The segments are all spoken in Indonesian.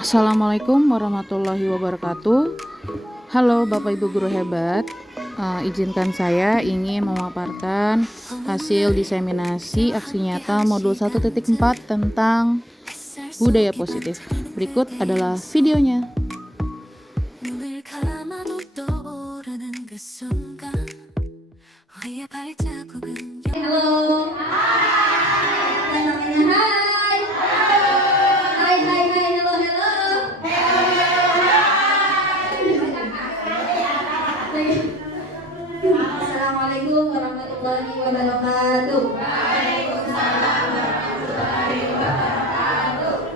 Assalamualaikum warahmatullahi wabarakatuh. Halo Bapak Ibu guru hebat. Izinkan saya ingin memaparkan hasil diseminasi aksi nyata modul 1.4 tentang budaya positif. Berikut adalah videonya. Halo. Namanya hai. Hai, halo, halo. Assalamualaikum warahmatullahi wabarakatuh.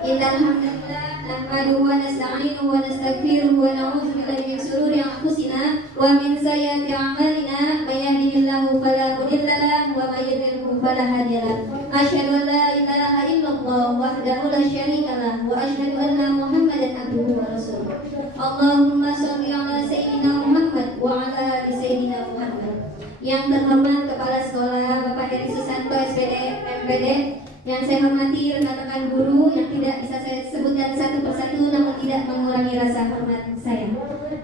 Innal hamdalillah nahmaduhu wa nasta'inuhu wa nastaghfiruhu wa na'udzu billahi min shururi anfusina wa min sayyiati a'malina may yahdihillahu fala mudilla lahu wa may yudlilhu fala hadiya lahu. Asyhadu an la ilaha illallah wahdahu la syarika lahu wa asyhadu anna Muhammadan abduhu wa rasuluh. Allahumma shalli ala sayyidina Muhammad wa ala ali sayyidina Muhammad. Yang terhormat Kepala Sekolah Bapak Heri Susanto SPD MPD, yang saya hormati rekan-rekan guru yang tidak bisa saya sebutkan satu persatu namun tidak mengurangi rasa hormat saya.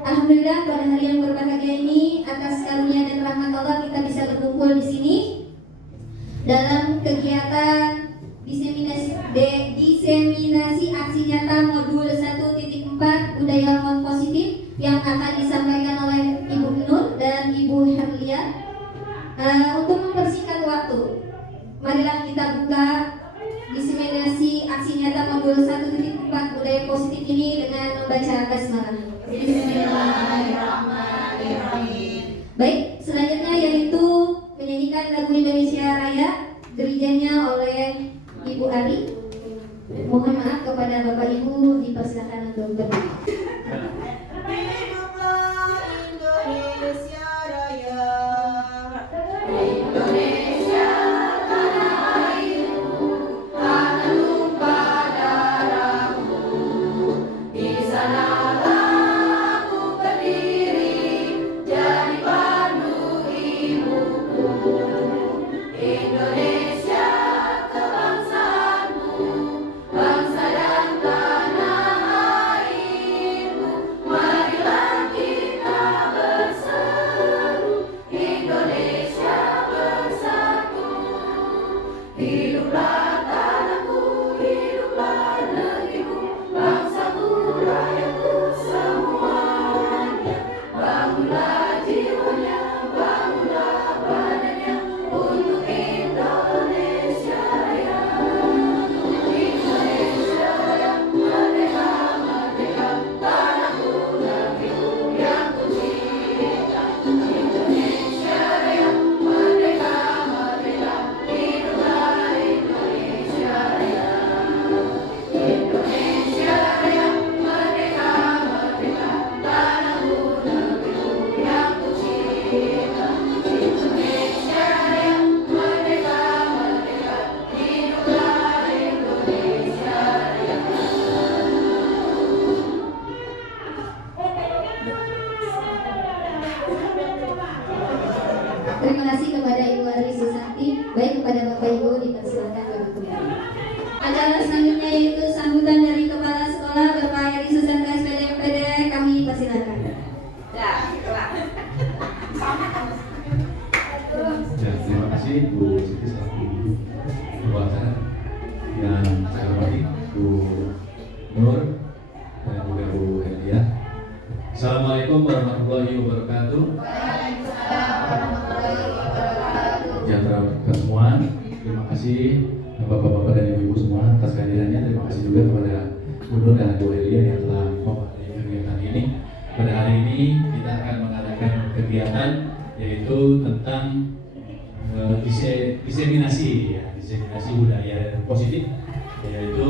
Alhamdulillah pada hari yang berbahagia ini atas karunia dan rahmat Allah kita bisa berkumpul di sini dalam kegiatan diseminasi aksi nyata modul 1.4 budaya hormon positif yang akan disampaikan oleh Ibu Nur dan Ibu Herlia. Untuk mempersingkat waktu, marilah kita buka diseminasi aksi nyata modul 1.4 budaya positif ini dengan membaca basmalah. Bismillahirrahmanirrahim. Baik, selanjutnya yaitu menyanyikan lagu Indonesia Raya, gerijanya oleh Ibu Ari. Mohon maaf kepada Bapak Ibu, dipersilakan untuk berdiri. Hiduplah Indonesia Raya. Terima kasih kepada Ibu Ari Susanti. Baik, kepada Bapak Ibu dipersilakan duduk kembali. Adalah selanjutnya yaitu sambutan dari Kepala Sekolah Bapak Heri Susanto SPD MPD, kami persilakan. Ya, terima kasih Bu Siti selaku Ibu acara yang saya hormati Bu Nur dan juga Bu Helia. Assalamualaikum warahmatullahi wabarakatuh. Sejahtera kita semua. Terima kasih Bapak-bapak dan Ibu-ibu semua atas kehadirannya. Terima kasih juga kepada Bu Nur dan Bu Helia yang telah mewakili kegiatan ini. Pada hari ini kita akan mengadakan kegiatan yaitu tentang diseminasi budaya positif, yaitu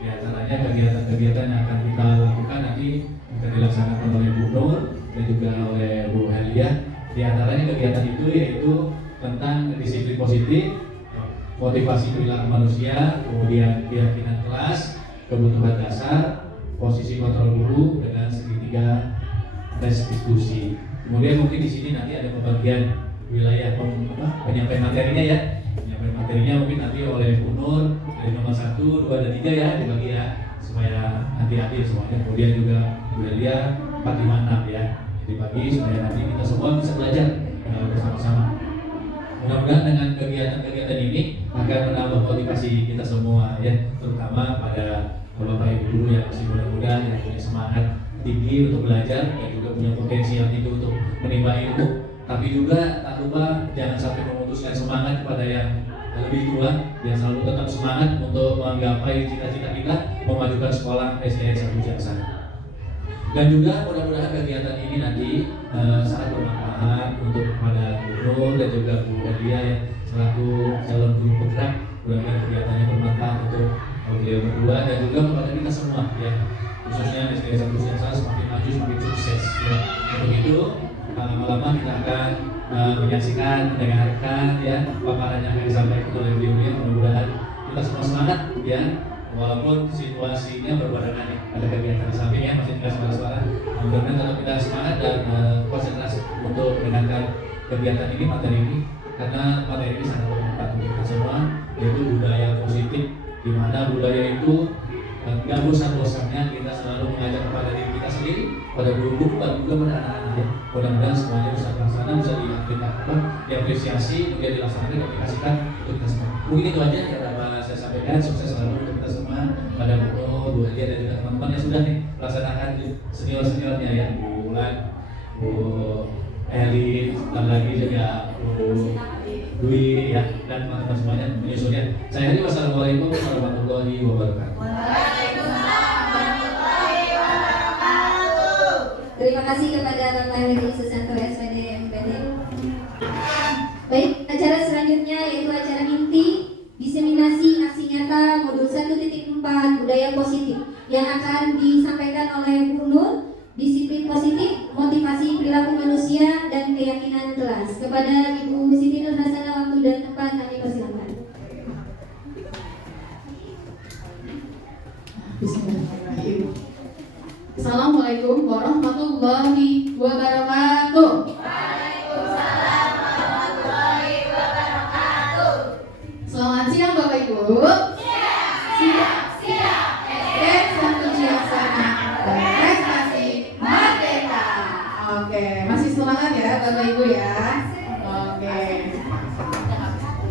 diantaranya kegiatan-kegiatan yang akan kita lakukan nanti akan dilaksanakan oleh Bu Nur dan juga oleh Bu Helia. Di antaranya kegiatan itu yaitu tentang disiplin positif, motivasi perilaku manusia, kemudian keyakinan kelas, kebutuhan dasar, posisi kontrol guru dengan segitiga tes diskusi. Kemudian mungkin di sini nanti ada pembagian wilayah penyampaian materinya ya. Penyampaian materinya mungkin nanti oleh Bu Nur dari nomor 1, 2, dan 3 ya dibagi ya, supaya nanti adik-adik semuanya. Kemudian juga Bu Elia 456 ya. Jadi pagi supaya nanti kita semua bisa belajar bersama-sama. Mudah-mudahan dengan kegiatan-kegiatan ini akan menambah motivasi kita semua ya, terutama pada Bapak Ibu guru yang masih muda-muda yang punya semangat tinggi untuk belajar dan juga punya potensi yang tinggi untuk menimba ilmu. Tapi juga tak lupa jangan sampai memutuskan semangat kepada yang lebih tua, yang selalu tetap semangat untuk menggapai cita-cita kita memajukan sekolah SDN 1 Ciangsana. Dan juga mudah-mudahan kegiatan ini nanti sangat bermanfaat untuk kepada guru dan juga Bu Elia yang selaku calon guru penggerak. Mudah-mudahan kegiatannya bermanfaat untuk beliau berdua dan juga kepada kita semua ya, khususnya SDN 1 Ciangsana semakin maju semakin sukses ya. Untuk itu lama-lama kita akan menyaksikan, mendengarkan ya paparan yang akan disampaikan oleh beliau. Mudah-mudahan kita semua semangat ya, walaupun situasinya berbarengan nih, ada kegiatan di sampingnya masih tidak suara-suara. Mudah-mudahan tetap kita semangat dan konsentrasi untuk mendengarkan kegiatan ini, materi ini, karena materi ini sangat bermanfaat untuk kita semua, yaitu budaya positif, di mana budaya itu nggak bosan-bosannya kita selalu mengajak kepada diri kita sendiri, pada guru-guru dan juga pada anak-anak ya. Mudah-mudahan semuanya bisa terlaksana, bisa diapresiasi, kemudian dilaksanakan, diaplikasikan untuk kita semua. Mungkin itu aja yang dapat saya sampaikan. Sukses selalu untuk kita semua, pada Bu Elia dan juga teman-teman yang sudah nih melaksanakan senior-seniornya ya, Bu Bulan, Bu Eli, dan lagi juga Bu Dwi ya, dan teman-teman semuanya menyusulnya. Saya akhiri, wassalamualaikum warahmatullahi wabarakatuh. Terima kasih kepada Bapak Heri Susanto SPD MPD. Baik, acara selanjutnya yaitu acara inti diseminasi aksi nyata modul 1.4 budaya positif yang akan disampaikan oleh Bu Nur. Disiplin positif, motivasi perilaku manusia dan keyakinan kelas. Kepada Ibu Siti Nur Hasanah, waktu dan tempat kami persilakan. Bismillahirrahmanirrahim. Assalamualaikum warahmatullahi wabarakatuh. Waalaikumsalam warahmatullahi wabarakatuh. Selamat siang Bapak Ibu. Siap. SDN 1 Ciangsana berprestasi merdeka. Oke, masih semangat ya Bapak Ibu ya. Oke.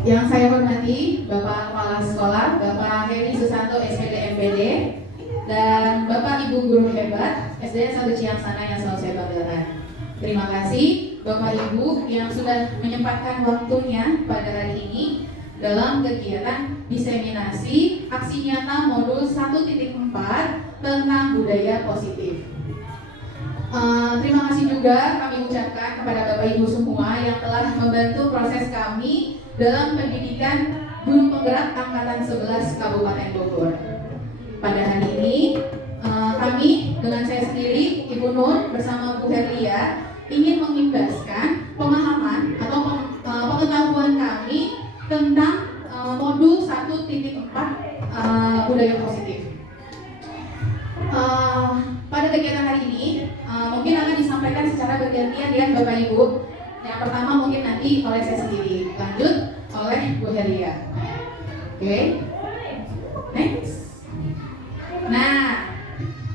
Yang saya hormati Bapak Kepala Sekolah, Bapak Heri Susanto SPD MPD, dan Bapak Ibu guru hebat SDN 1 Ciangsana yang selalu saya banggakan. Terima kasih Bapak Ibu yang sudah menyempatkan waktunya pada hari ini dalam kegiatan diseminasi aksi nyata modul 1.4 tentang budaya positif. Terima kasih juga kami ucapkan kepada Bapak Ibu semua yang telah membantu proses kami dalam pendidikan guru penggerak angkatan 11 Kabupaten Bogor. Pada hari ini kami dengan saya sendiri Ibu Nur bersama Bu Herlia ingin mengimbaskan pemahaman atau pengetahuan kami tentang modul 1.4 budaya positif. Pada kegiatan hari ini mungkin akan disampaikan secara bergantian ya Bapak Ibu. Yang pertama mungkin nanti oleh saya sendiri, lanjut oleh Bu Herlia. Oke. Next. Nah,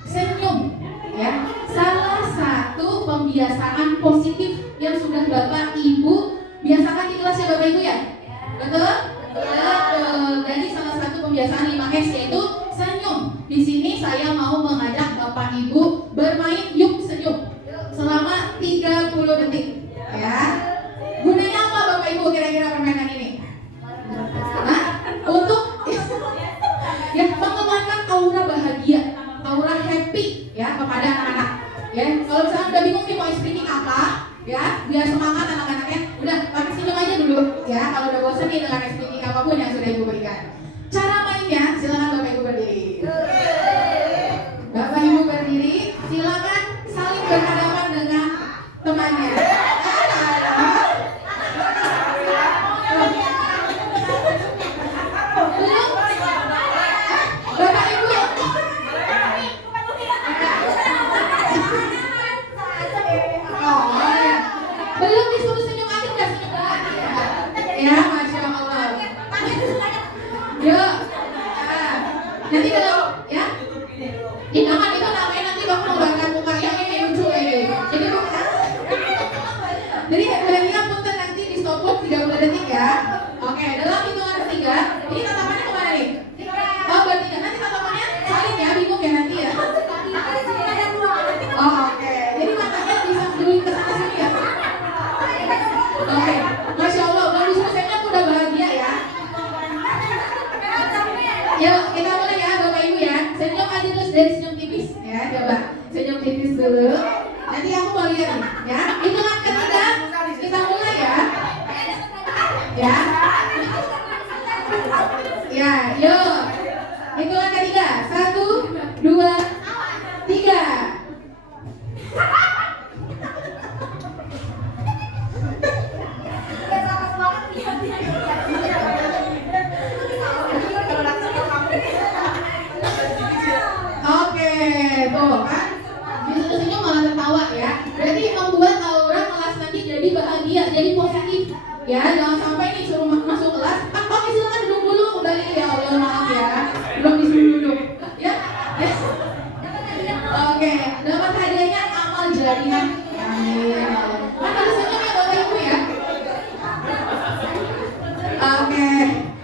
senyum ya, salah satu pembiasaan positif yang sudah Bapak Ibu biasakan di kelas ya Bapak Ibu ya. Betul? Betul. Jadi salah satu pembiasaan 5S yaitu senyum. Di sini saya mau mengajak Bapak Ibu bermain yuk senyum selama 30 detik. Ya. Gunanya apa Bapak Ibu kira-kira permainan ini? Nah, untuk ya mengeluarkan aura bahagia, aura happy ya kepada anak-anak. Ya, kalau misalnya udah bingung nih mau speaking apa, ya biar semangat anak-anaknya, udah pakai senyum aja dulu. Ya, kalau udah bosan nih dengan speaking apapun yang sudah Ibu berikan. Cara mainnya, silakan Bapak Ibu berdiri. Bapak Ibu berdiri, silakan Jangan, itu namanya nanti kamu membakar muka yang ini muncul lagi. Jadi berarti punten nanti di stopwatch 30 detik ya. Oke, dalam hitungan ketiga, ini tatapannya kemana nih? Oh, bertiga. Nanti tatapannya saling ya, bingung ya nanti ya. Oh, oke. Jadi matanya bisa dulu ke sana sini ya. Oke, Masya Allah, bagus rasanya aku udah bahagia ya. Yuk, kita mulai ya Bapak Ibu ya. Senyum aja terus dari senyum tipis ya, coba senyum tipis dulu. Nanti aku mau lihat nih, ya. Hitungan ketiga, kita mulai ya. Ya. Ya, yuk. Hitungan ketiga, 1, 2, 3. Oke, tuh kan disuruh senyum malah tertawa ya. Berarti membuat aura kelas nanti jadi bahagia, jadi positif ya. Jangan sampai nih suruh masuk kelas, oke silakan duduk dulu. Udah ya Allah maaf ya, belum disuruh duduk ya. Oke, dapat hadiahnya amal jariah. Amin. Kan harus senyum ya Bapak Ibu ya. Oke,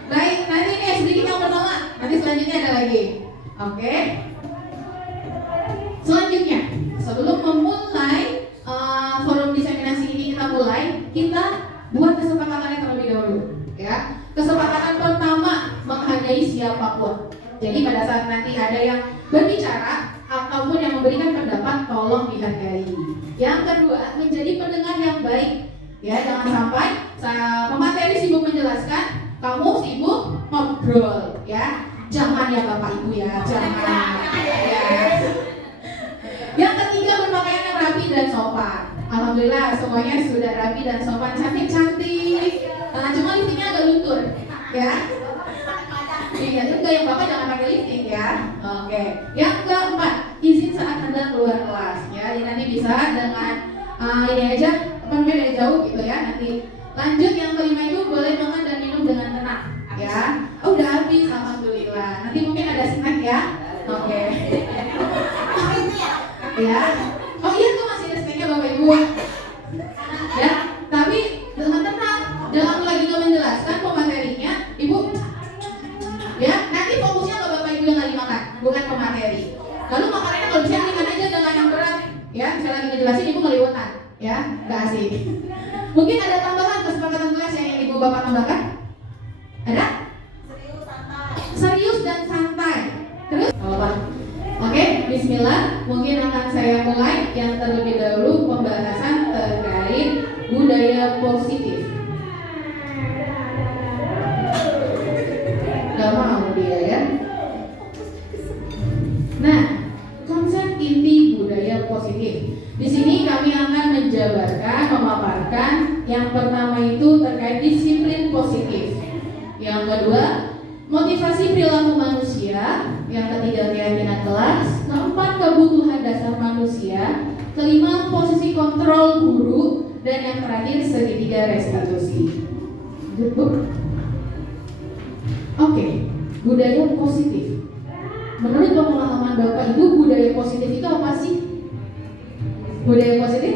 baik. Nanti nih sedikit yang pertama. Nanti selanjutnya ada lagi. Oke. Selanjutnya, sebelum memulai forum diseminasi ini kita buat kesepakatannya terlebih dahulu, ya. Kesepakatan pertama menghargai siapapun. Jadi pada saat nanti ada yang berbicara ataupun yang memberikan pendapat, tolong dihargai. Yang kedua, menjadi pendengar yang baik. Ya, jangan sampai pemateri sibuk menjelaskan, kamu sibuk ngobrol, ya. Jangan ya Bapak Ibu ya, jangan. Ya. Yang ketiga, berpakaian yang rapi dan sopan. Alhamdulillah semuanya sudah rapi dan sopan, cantik-cantik. Cuma lipstiknya agak luntur, ya. Iya, juga yang Bapak jangan pakai lipstik ya. Oke. Yang keempat, izin saat Anda keluar kelas, ya. Jadi nanti bisa dengan ini aja, apa namanya dari jauh gitu ya. Nanti lanjut yang kelima itu boleh makan dan minum dengan tenang, ya. Oh, udah habis, alhamdulillah. Nanti mungkin ada snack ya. Oke. Ya. Oh iya tuh masih ada snacknya Bapak Ibu. Ya, tapi dengan tenang, jangan lagi menjelaskan pematerinya, Ibu. Ya, nanti fokusnya ke Bapak Ibu yang lagi makan, bukan pemateri. Lalu makanannya kalau bisa ringan aja, jangan yang berat. Ya, saya lagi ngejelasin Ibu ngeliwatan, ya, nggak asik. Mungkin ada tambahan kesepakatan kelas yang ingin Ibu Bapak tambahkan? Ada? Serius dan santai. Terus? Apa? Oke, bismillah. Mungkin akan saya mulai yang terlebih dahulu pembahasan terkait budaya positif. Gak mau dia ya. Nah, konsep inti budaya positif. Di sini kami akan menjabarkan, memaparkan yang pertama itu terkait disiplin positif. Yang kedua, motivasi perilaku manusia. Yang ketiga, keyakinan kelas. Keempat, kebutuhan dasar manusia. Kelima, posisi kontrol guru. Dan yang terakhir, segitiga restitusi. Oke, budaya positif. Menurut pemahaman Bapak Ibu, budaya positif itu apa sih? Budaya positif?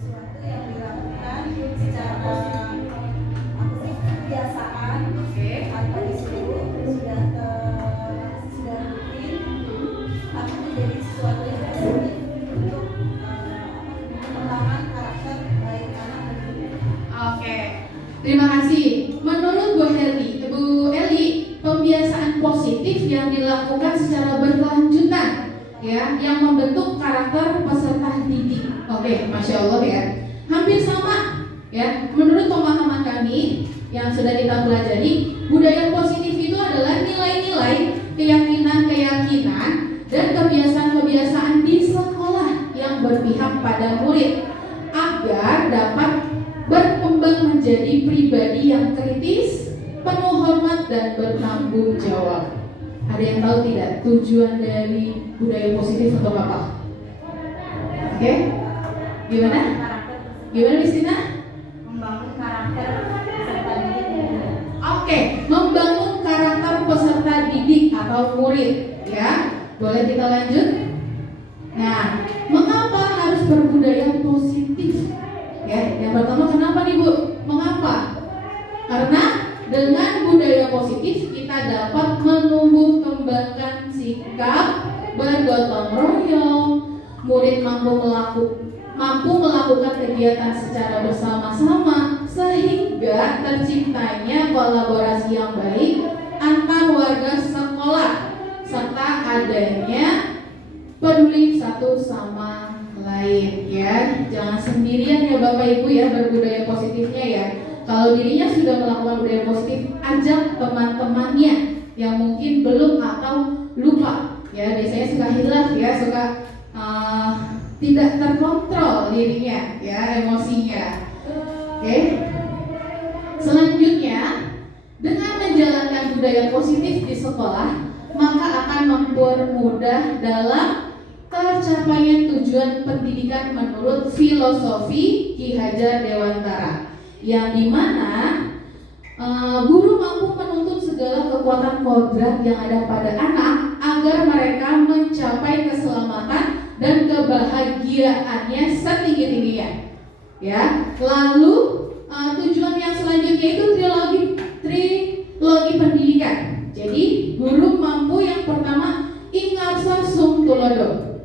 Sesuatu yang dilakukan secara kebiasaan, atau disuruh sudah rutin, tapi menjadi sesuatu yang positif untuk pengembangan karakter baik anak dan guru. Oke, terima kasih. Menurut Bu Eli, pembiasaan positif yang dilakukan secara berkelanjutan, ya, yang membentuk karakter peserta didik. Oke, Masya Allah ya. Hampir sama, ya. Menurut pemahaman kami yang sudah kita pelajari, budaya positif itu adalah nilai-nilai, keyakinan-keyakinan, dan kebiasaan-kebiasaan di sekolah yang berpihak pada murid agar dapat berkembang menjadi pribadi yang kritis, penuh hormat dan bertanggung jawab. Ada yang tahu tidak tujuan dari budaya positif untuk apa? Oke? Gimana? Gimana Miss Tina? Membangun karakter peserta didik. Oke, membangun karakter peserta didik atau murid, ya. Boleh kita lanjut? Nah, mengapa harus berbudaya positif? Ya, yang pertama kenapa nih Bu? Mengapa? Karena dengan budaya positif kita dapat menumbuh kembangkan sikap bergotong royong, murid mampu melakukan kegiatan secara bersama-sama sehingga terciptanya kolaborasi yang baik antar warga sekolah serta adanya peduli satu sama lain ya. Jangan sendirian ya Bapak Ibu ya berbudaya positifnya ya. Kalau dirinya sudah melakukan budaya positif, ajak teman-temannya yang mungkin belum atau lupa ya. Biasanya suka hilaf ya, suka tidak terkontrol dirinya ya, emosinya. Oke. Selanjutnya, dengan menjalankan budaya positif di sekolah, maka akan mempermudah dalam tercapainya tujuan pendidikan menurut filosofi Ki Hajar Dewantara, yang dimana guru mampu menuntut segala kekuatan kodrat yang ada pada anak agar mereka mencapai keselamatan dan kebahagiaannya setinggi-tingginya. Ya, lalu tujuan yang selanjutnya itu trilogi pendidikan. Jadi guru mampu yang pertama ingarsa sum tulodo.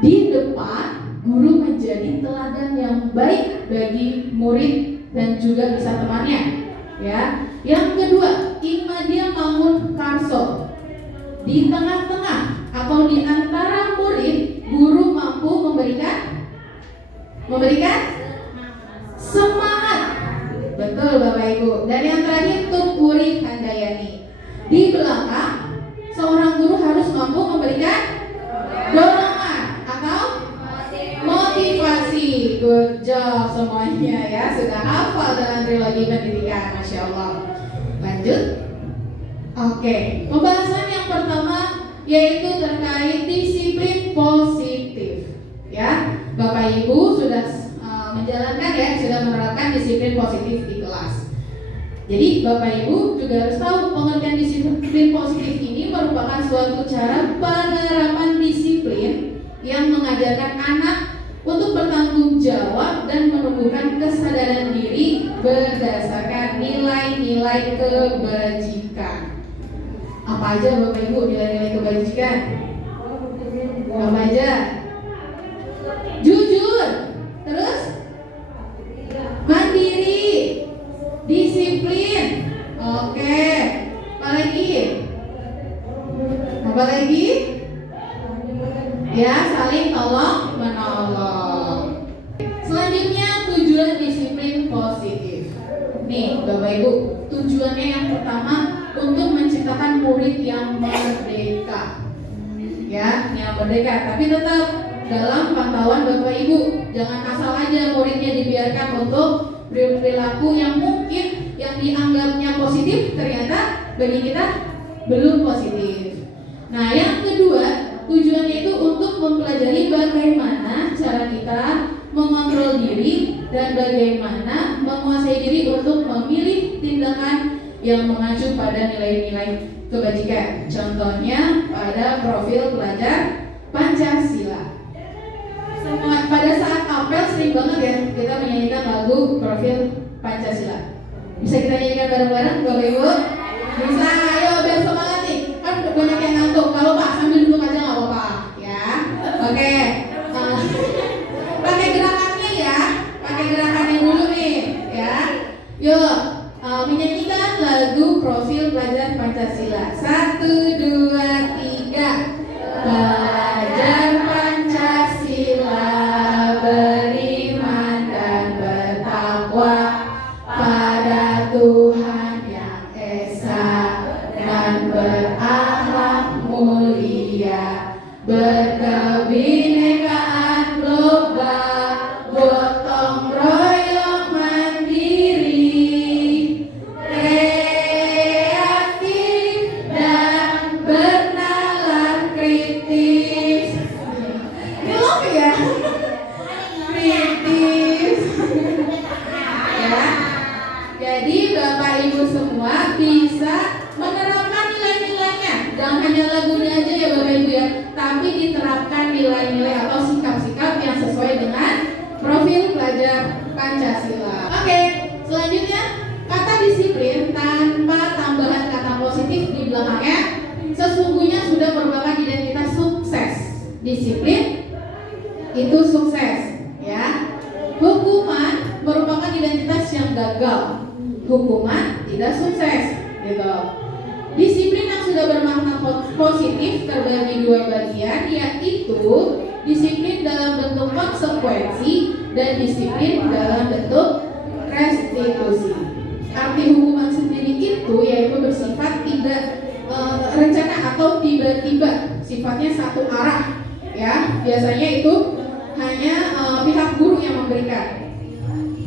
Di depan guru menjadi teladan yang baik bagi murid dan juga bisa temannya. Ya. Yang kedua, ingmadia mangun karso. Di tengah-tengah atau di antara murid, guru mampu memberikan semangat. Betul Bapak Ibu. Dan yang terakhir, Tukuri Handayani. Di belakang, seorang guru harus mampu memberikan dorongan atau motivasi. Good job semuanya ya, sudah hafal dalam trilogi pendidikan, Masya Allah. Lanjut. Oke, pembahasan yang pertama yaitu terkait disiplin positif. Ya, Bapak Ibu sudah menjalankan ya, sudah menerapkan disiplin positif di kelas. Jadi Bapak Ibu juga harus tahu pengertian disiplin positif ini merupakan suatu cara penerapan disiplin yang mengajarkan anak untuk bertanggung jawab dan menumbuhkan kesadaran diri berdasarkan nilai-nilai kebajikan. Apa aja Bapak Ibu nilai-nilai kebajikan? Apa aja? Jujur, terus mandiri, disiplin. Oke. Apa lagi? Ya, saling tolong menolong. Selanjutnya tujuan disiplin positif. Nih Bapak Ibu, tujuannya yang pertama untuk menciptakan murid yang merdeka. Ya, yang merdeka, tapi tetap dalam pantauan Bapak Ibu. Jangan asal aja muridnya dibiarkan untuk berperilaku yang mungkin yang dianggapnya positif ternyata bagi kita belum positif. Nah, yang kedua, tujuannya itu untuk mempelajari bagaimana cara kita mengontrol diri dan bagaimana menguasai diri untuk memilih tindakan yang mengacu pada nilai-nilai kebajikan. Contohnya pada profil pelajar Pancasila. Pada saat apel sering banget ya kita menyanyikan lagu profil Pancasila. Bisa kita nyanyikan bareng-bareng Bapak Ibu? Bisa, ayo biar semangat nih. Kan banyak yang ngantuk. Kalau Pak sambil duduk aja nggak apa-apa ya. Oke. Pakai gerakannya ya. Pakai gerakannya dulu nih ya. Yuk, menyanyikan lagu profil pelajar Pancasila. 1, 2, 3. Belajar Pancasila, beriman dan bertakwa pada Tuhan yang esa dan berakhlak mulia, berkebinekaan global, gotong royong mandiri, kreatif dan bernalar kritis. Ini loh ya, kritis. Ya, jadi Bapak Ibu semua bisa menerapkan nilai-nilainya. Jangan hanya lagunya aja ya Bapak nilai-nilai atau sikap-sikap yang sesuai dengan profil pelajar Pancasila. Oke, selanjutnya kata disiplin tanpa tambahan kata positif di belakangnya sesungguhnya sudah merupakan identitas sukses. Disiplin itu sukses, ya. Hukuman merupakan identitas yang gagal. Hukuman tidak sukses, gitu. Disiplin yang sudah bermakna positif terbagi dua bagian, yaitu disiplin dalam bentuk konsekuensi dan disiplin dalam bentuk restitusi. Arti hukuman sendiri itu yaitu bersifat tidak rencana atau tiba-tiba, sifatnya satu arah, ya. Biasanya itu hanya pihak guru yang memberikan.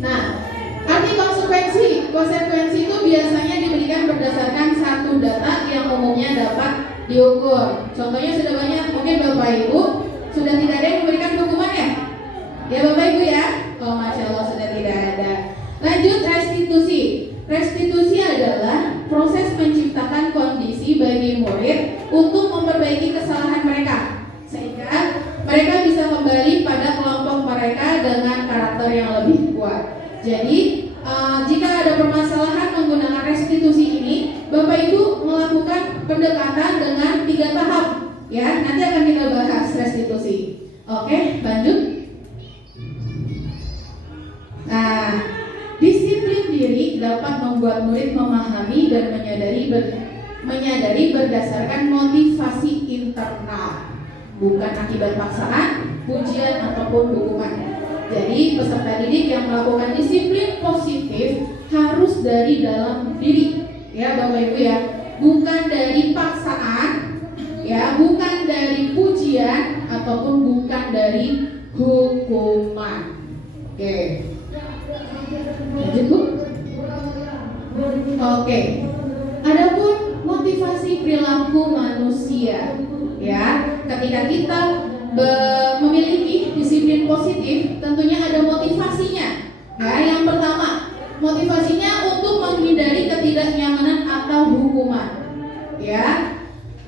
Nah, arti konsekuensi itu biasanya diberikan berdasarkan satu data yang umumnya dapat diukur. Contohnya sudah banyak, mungkin Bapak Ibu sudah tidak ada yang memberikan hukuman ya? Ya Bapak Ibu ya? Oh Masya Allah sudah tidak ada. Lanjut, restitusi. Restitusi adalah proses menciptakan kondisi bagi murid untuk memperbaiki kesalahan mereka sehingga mereka bisa kembali pada kelompok mereka dengan karakter yang lebih kuat. Jadi jika ada permasalahan menggunakan restitusi ini, Bapak Ibu melakukan pendekatan dengan 3 tahap, ya. Nanti akan kita bahas restitusi. Oke, lanjut. Nah, disiplin diri dapat membuat murid memahami dan menyadari berdasarkan motivasi internal, bukan akibat paksaan, pujian ataupun hukuman. Jadi peserta didik yang melakukan disiplin positif harus dari dalam diri, ya Bapak Ibu ya, bukan dari paksaan, ya, bukan dari pujian ataupun bukan dari hukuman. Oke. Lanjut Bu. Oke. Adapun motivasi perilaku manusia, ya, ketika kita memiliki disiplin positif, tentunya ada motivasinya. Ya, yang pertama, motivasinya untuk menghindari ketidaknyamanan atau hukuman. Ya,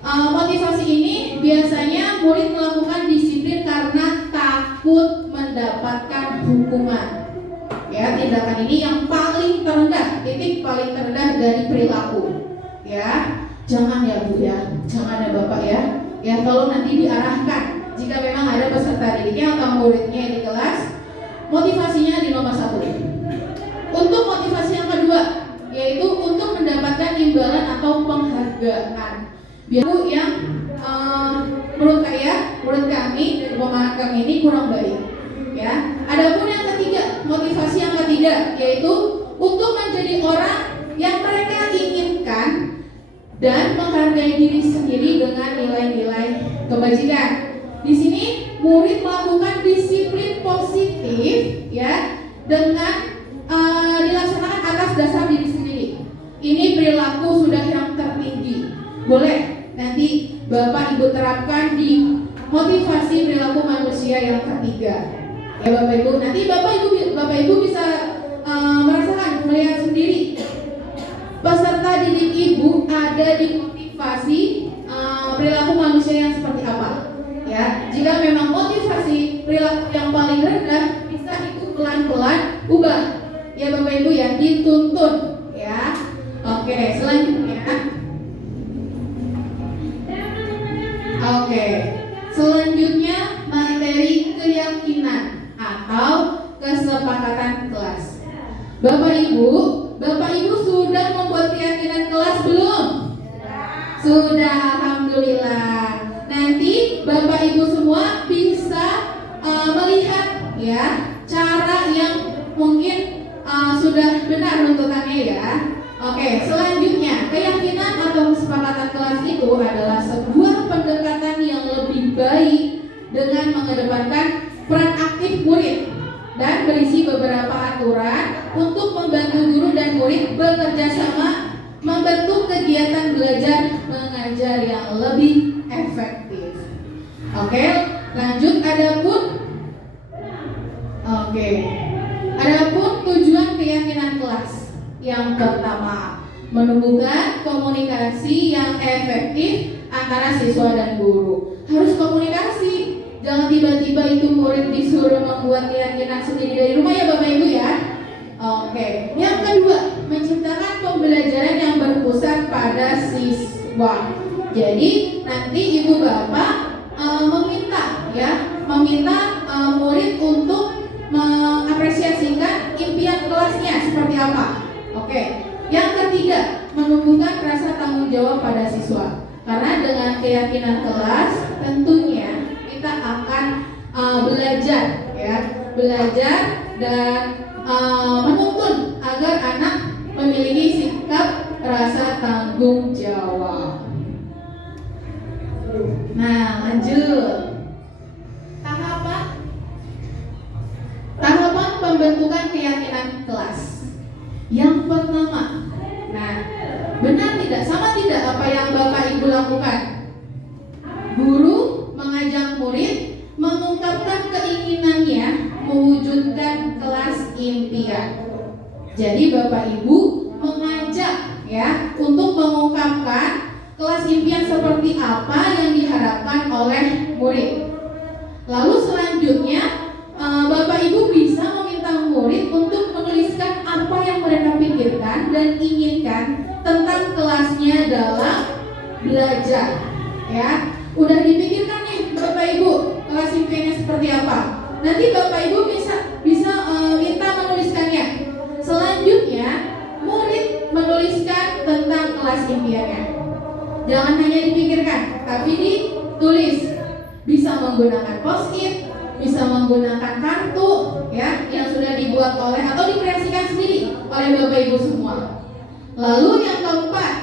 motivasi ini biasanya murid melakukan disiplin karena takut mendapatkan hukuman. Ya, tindakan ini yang paling terendah, titik paling terendah dari perilaku. Ya, jangan ya Bu ya, jangan ya Bapak ya. Ya, kalau nanti diarahkan. Jika memang ada peserta didiknya atau muridnya di kelas, motivasinya di nomor 1. Untuk motivasi yang kedua, yaitu untuk mendapatkan imbalan atau penghargaan. Biar yang menurut kami dan pemahaman kami ini kurang baik. Ya. Adapun yang ketiga, motivasi yang ketiga, yaitu untuk menjadi orang yang mereka inginkan dan menghargai diri sendiri dengan nilai-nilai kebajikan. Di sini murid melakukan disiplin positif, ya, dengan dilaksanakan atas dasar diri sendiri. Ini perilaku sudah yang tertinggi. Boleh nanti Bapak Ibu terapkan di motivasi perilaku manusia yang ketiga. Ya Bapak Ibu, nanti Bapak Ibu bisa merasakan, melihat sendiri peserta didik Ibu ada di motivasi perilaku manusia yang seperti apa. Ya, jika memang motivasi perilaku yang paling rendah, bisa itu pelan-pelan ubah. Ya Bapak Ibu ya, dituntun ya. Oke, selanjutnya. Oke, selanjutnya materi keyakinan atau kesepakatan kelas. Bapak Ibu sudah membuat keyakinan kelas belum? Sudah, alhamdulillah. Nanti Bapak Ibu semua bisa melihat ya cara yang mungkin sudah benar runtutannya ya. Oke, selanjutnya keyakinan atau kesepakatan kelas itu adalah sebuah pendekatan yang lebih baik dengan mengedepankan peran aktif murid dan berisi beberapa aturan untuk membantu guru dan murid bekerja sama membentuk kegiatan belajar mengajar yang lebih efektif. Oke, lanjut. Adapun tujuan keyakinan kelas yang pertama, menumbuhkan komunikasi yang efektif antara siswa dan guru. Harus komunikasi, jangan murid disuruh membuat keyakinan sendiri dari rumah ya Bapak Ibu ya. Oke, yang kedua, menciptakan pembelajaran yang berpusat pada siswa. Jadi nanti Ibu Bapak meminta murid untuk mengapresiasikan impian kelasnya seperti apa. Oke. Yang ketiga, menumbuhkan rasa tanggung jawab pada siswa. Karena dengan keyakinan kelas, tentunya kita akan belajar dan menuntun agar anak memiliki sikap rasa tanggung jawab. Nah, lanjut. Tahapan pembentukan keyakinan kelas. Yang pertama, benar tidak, sama tidak apa yang Bapak Ibu lakukan? Guru mengajak murid mengungkapkan keinginannya mewujudkan kelas impian. Jadi Bapak Ibu mengajak untuk mengungkapkan kelas impian seperti apa yang diharapkan oleh murid. Lalu selanjutnya Bapak Ibu bisa meminta murid untuk menuliskan apa yang mereka pikirkan dan inginkan tentang kelasnya dalam belajar. Udah dipikirkan nih Bapak Ibu kelas impiannya seperti apa. Nanti Bapak Ibu bisa minta menuliskannya. Selanjutnya murid menuliskan tentang kelas impiannya. Jangan hanya dipikirkan, tapi ditulis. Bisa menggunakan post-it, bisa menggunakan kartu yang sudah dibuat oleh atau dikreasikan sendiri oleh Bapak Ibu semua. Lalu yang keempat,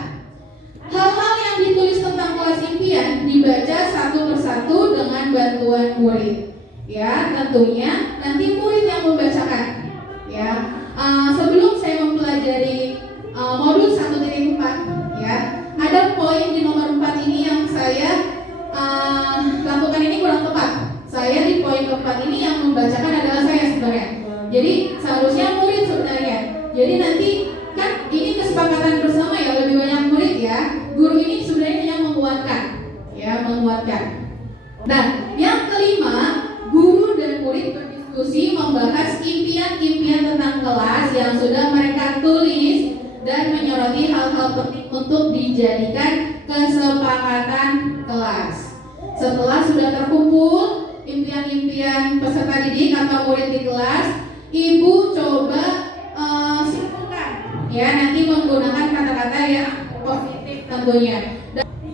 hal-hal yang ditulis tentang kelas impian dibaca satu persatu dengan bantuan murid. Tentunya nanti murid yang membacakan. Sebelum saya mempelajari modul 1.4 ada poin di nomor 4 ini yang saya lakukan ini kurang tepat. Saya di poin keempat ini yang membacakan adalah saya sebenarnya. Jadi seharusnya murid sebenarnya. Jadi nanti kan ini kesepakatan bersama lebih banyak murid Guru ini sebenarnya hanya menguatkan. Nah, yang kelima, guru dan murid berdiskusi membahas impian-impian tentang kelas yang sudah mereka tulis dan menyoroti hal-hal penting untuk dijadikan kesepakatan kelas. Setelah sudah terkumpul impian-impian peserta didik atau murid di kelas, Ibu coba simpulkan nanti menggunakan kata-kata yang positif tentunya.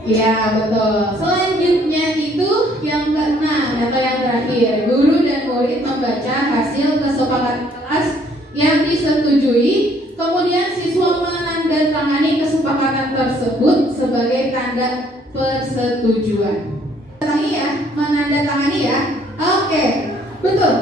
Betul. Selanjutnya itu yang keenam atau yang terakhir, guru dan murid membaca hasil kesepakatan kelas yang disetujui. Kemudian siswa menandatangani kesepakatan tersebut sebagai tanda persetujuan. Menandatangani Oke, betul.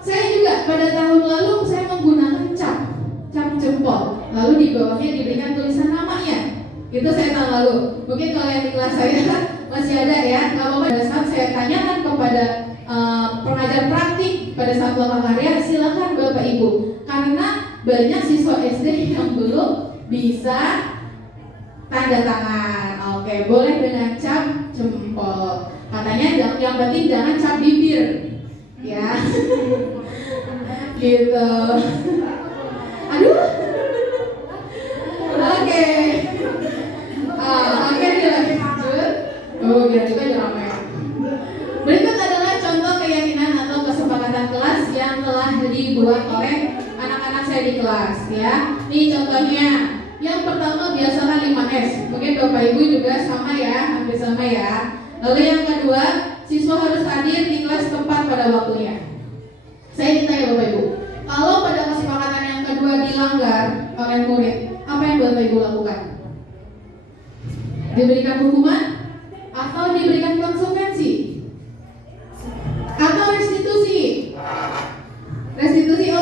Saya juga pada tahun lalu saya menggunakan cap jempol. Lalu di bawahnya diberikan tulisan namanya. Itu saya tahun lalu. Mungkin kalau yang di kelas saya masih ada nggak apa-apa. Pada saat saya tanyakan kepada pengajar praktik pada saat lokal karya, silakan Bapak Ibu. Karena banyak siswa SD yang belum bisa tanda tangan. Oke, boleh dengan cap jempol. Katanya yang penting jangan cap bibir. Gitu. Aduh. Oke, dilanjut. Biar juga jangan ramai. Berikut adalah contoh keyakinan atau kesepakatan kelas yang telah dibuat oleh anak-anak saya di kelas Ini contohnya. Yang pertama biasakan 5S. Mungkin Bapak Ibu juga sama hampir sama Lalu yang kedua, siswa harus hadir di kelas tepat pada waktunya. Saya ditanya Bapak Ibu, kalau pada kesepakatan yang kedua dilanggar oleh murid, apa yang Bapak Ibu lakukan? Diberikan hukuman? Atau diberikan konsekuensi? Atau restitusi? Restitusi,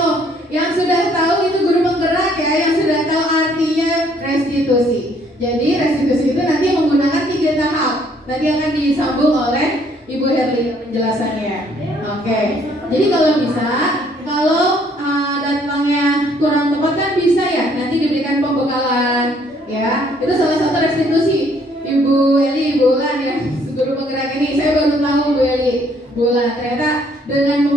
yang sudah tahu itu guru penggerak yang sudah tahu artinya restitusi. Jadi restitusi itu nanti menggunakan 3 tahap. Nanti akan disambung oleh Ibu Herli penjelasannya. Oke. Jadi kalau datangnya kurang tepat kan bisa nanti diberikan pembekalan Itu salah satu restitusi. Ibu Eli, Bulan guru penggerak ini saya baru tahu Bu Eli. Bulan ternyata dengan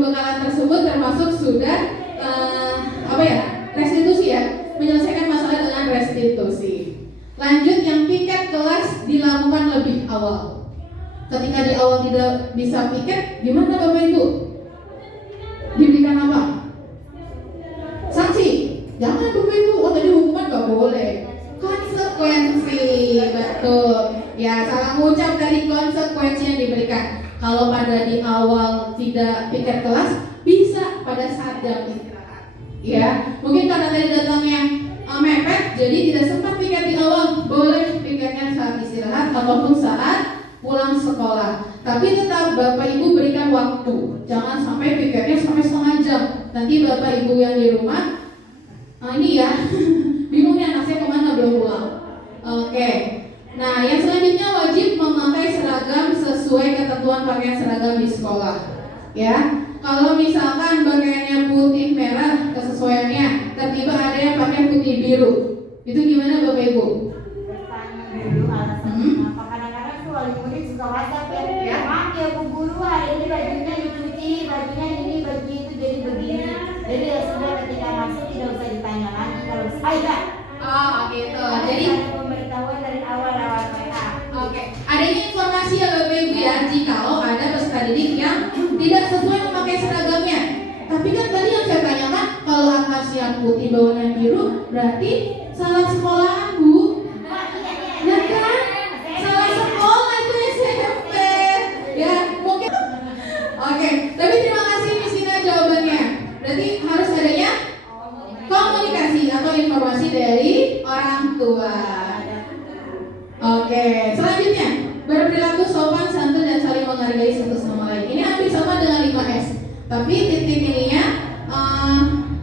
kalau tidak bisa piket, gimana Bapak Ibu? Diberikan apa? Sanksi? Jangan Bapak Ibu, oh tadi hukuman gak boleh. Konsekuensi, betul. Ya, salah ngucap tadi, konsekuensi yang diberikan. Kalau pada di awal tidak piket kelas, bisa pada saat jam istirahat. Ya, mungkin karena tadi datangnya mepet, jadi tidak sempat piket di awal. Boleh piketnya saat istirahat ataupun saat pulang sekolah. Tapi tetap Bapak Ibu berikan waktu. Jangan sampai piketnya sampai setengah jam. Nanti Bapak Ibu yang di rumah, ini ya, bingung nih anak saya kemana belum pulang. Oke. Nah, yang selanjutnya wajib memakai seragam sesuai ketentuan pakaian seragam di sekolah. Ya, kalau misalkan pakaiannya putih merah kesesuaiannya, tiba-tiba ada yang pakai putih biru, itu gimana Bapak Ibu? Bertanya dulu alasannya kenapa. Kadang-kadang tuh wali murid suka WhatsApp ya. Maaf ya Bu Guru, hari ini bajunya dicuci, bajunya ini, baju itu jadi begini. Jadi ya sudah, ketika masuk tidak usah ditanya lagi kalau saya. Oh gitu. Jadi ada pemberitahuan dari awal lewat WA. oke. Adanya informasi ya Bapak Ibu ya, jikalau ada peserta didik yang tidak sesuai memakai seragamnya. Tapi kan tadi yang saya tanyakan, kalau atasnya putih bawahnya biru, berarti salah sekolahan Bu. Ya kan? Salah sekolah itu SMP. Ya mungkin. Oke. Tapi terima kasih Miss Ina jawabannya. Berarti harus adanya komunikasi atau informasi dari orang tua. Oke, selanjutnya berperilaku sopan, santun, dan saling menghargai satu sama lain. Ini hampir sama dengan 5S, tapi titik ininya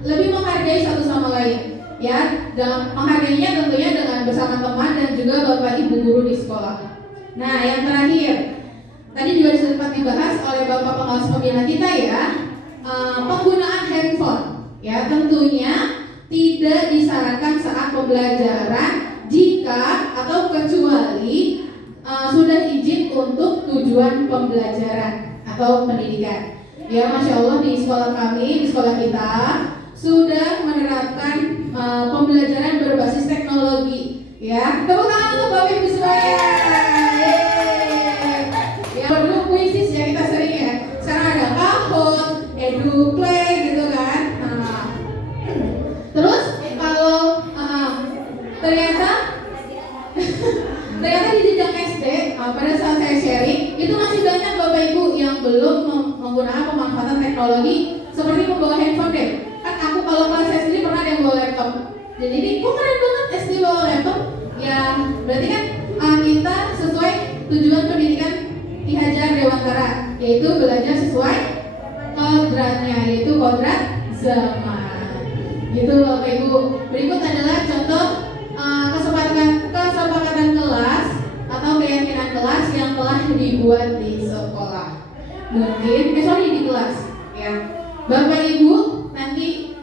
lebih menghargai satu sama lain. Ya, dan menghargainya tentunya dengan bersama teman dan juga Bapak Ibu guru di sekolah. Nah, yang terakhir, tadi juga sempat dibahas oleh Bapak pengawas pembina kita ya, penggunaan handphone. Ya, tentunya tidak disarankan saat pembelajaran jika atau kecuali sudah izin untuk tujuan pembelajaran atau pendidikan. Ya, Masya Allah di sekolah kami, di sekolah kita sudah menerapkan pembelajaran berbasis teknologi. Ya, tepuk tangan untuk Bapak Ibu semuanya. Ya, perlu kuisis ya kita sering ya. Sekarang ada Kahoot, EduPlay gitu kan. Terus kalau ternyata di jenjang SD pada saat saya sharing itu masih banyak Bapak Ibu yang belum menggunakan pemanfaatan teknologi seperti membawa handphone deh. Kan aku kalau kelas SD pernah ada yang bawa laptop. Jadi kok keren banget SD bawa laptop? Ya berarti kan kita sesuai tujuan pendidikan Ki Hajar Dewantara, yaitu belajar sesuai kodratnya, yaitu kodrat zaman. Gitu Bapak Ibu. Berikut adalah contoh kesepakatan kelas atau keyakinan kelas yang telah dibuat di sekolah. Mungkin di kelas ya. Bapak Ibu nanti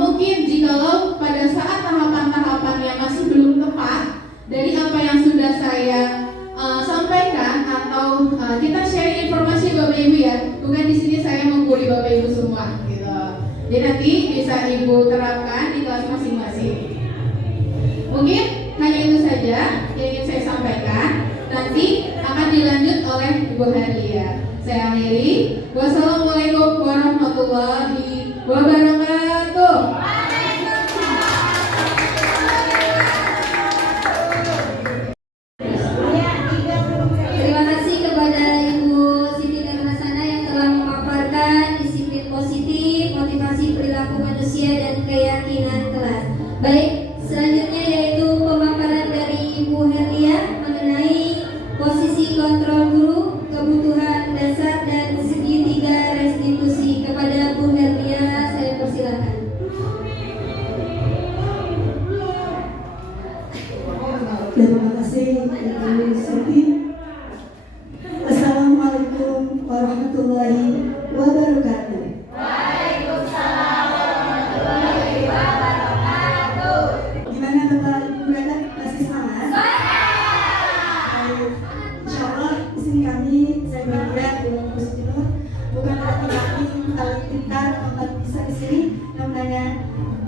mungkin jikalau pada saat tahapan-tahapannya masih belum tepat dari apa yang sudah saya sampaikan atau kita share informasi Bapak Ibu ya. Bukan di sini saya mengguri Bapak Ibu semua gitu. Jadi nanti bisa Ibu terapkan di kelas masing-masing. Mungkin hanya itu saja yang ingin saya sampaikan. Nanti akan dilanjut oleh Ibu Herlia. Saya akhiri. Wassalamualaikum warahmatullahi wabarakatuh. Terima kasih kepada Ibu Siti Nurhasana yang telah memaparkan disiplin positif, motivasi perilaku manusia dan keyakinan kelas. Baik, selanjutnya yaitu pemaparan dari Ibu Herlia mengenai posisi kontrol guru, kebutuhan dasar dan segitiga restitusi. Kepada Bu Herlia saya persilakan. Terima kasih Ibu Siti. Assalamualaikum warahmatullahi wabarakatuh. Gimana Bapak Ibu Guru, masih semangat? Baik. Insya Allah di sini kami, saya Maria dengan Ibu Siti Nur, bukan berarti kami paling pintar atau bisa di sini, namanya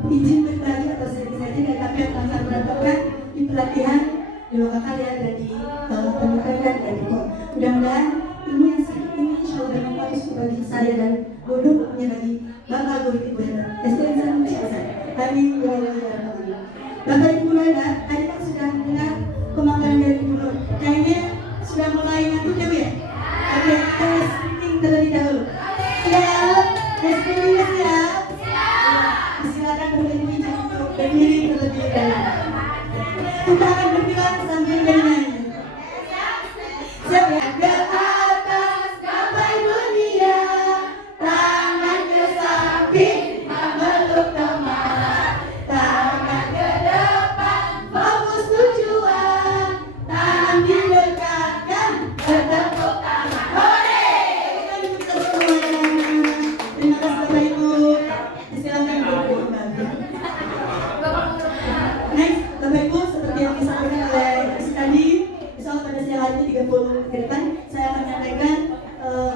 izin berbagi atau sedikit saja, tapi yang akan berantakan di pelatihan di lokal ya, dan di pendidikan dan di mudah-mudahan ilmu yang bagi saya dan Bu Nur punya bagi Bapak Guru Ibu hebat. STM saya. Amin ya Allah ya Rabbi. Bapak Ibu hebat, tadi kan sudah dengar pemaparan dari Bu Nur. Kayaknya sudah mulai ngantuk ya Bu ya? Oke, kita speaking terlebih dahulu. Siap? Speaking siap? Silakan Bapak Ibu izin untuk berdiri terlebih dahulu. Kita akan berbilang sambil bernyanyi. Siap ya? Ke atas gapai dunia, tangan ke samping memeluk teman, tangan ke depan fokus tujuan, tangan didekatkan bertepuk tangan. Hore! Kita semuanya. Terima kasih Bapak Ibu. Silakan duduk kembali. Next, Bapak Ibu, seperti yang disampaikan oleh Rizky tadi, insya Allah pada siang hari 30 ke depan saya akan menyampaikan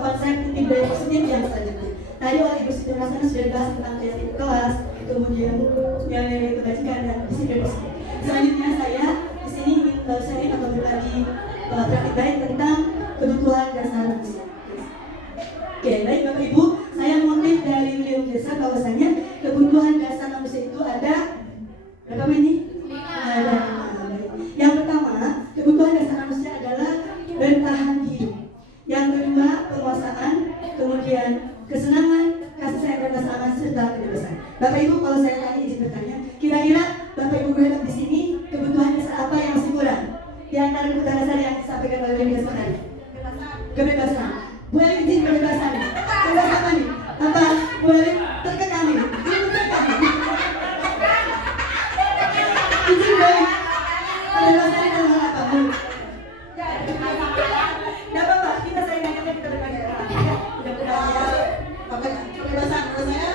konsep titip daya positif yang selanjutnya. Tadi oleh Ibu Siti Rasana sudah dibahas tentang kreatif kelas, kemudian nilai kebajikan dan disiplin positif. Selanjutnya saya di sini ingin sharing atau berbagi praktik baik tentang kebutuhan dasar manusia. Oke, baik Bapak Ibu, saya mengutip dari William James bahwasanya kebutuhan dasar manusia itu ada berapa ini? Ada 5. Yang pertama, kebutuhan dasar manusia adalah bertahan hidup. Yang kedua, penguasaan, kemudian kesenangan, kasih sayang dan pasangan serta kebebasan. Bapak Ibu, kalau saya tanya izin bertanya, kira-kira Bapak Ibu berada di sini kebutuhan dasar apa yang masih kurang? Di antara kebutuhan dasar yang disampaikan oleh William James tadi? Kebebasan. Boleh izin kebebasan? Bebas apa nih? Apa? Boleh terkekang nih? Terkekang. Izin boleh. Kebebasan itu hal apa? Bu? Tidak apa-apa, kita saingannya kita berbagi. Kebebasan menurut saya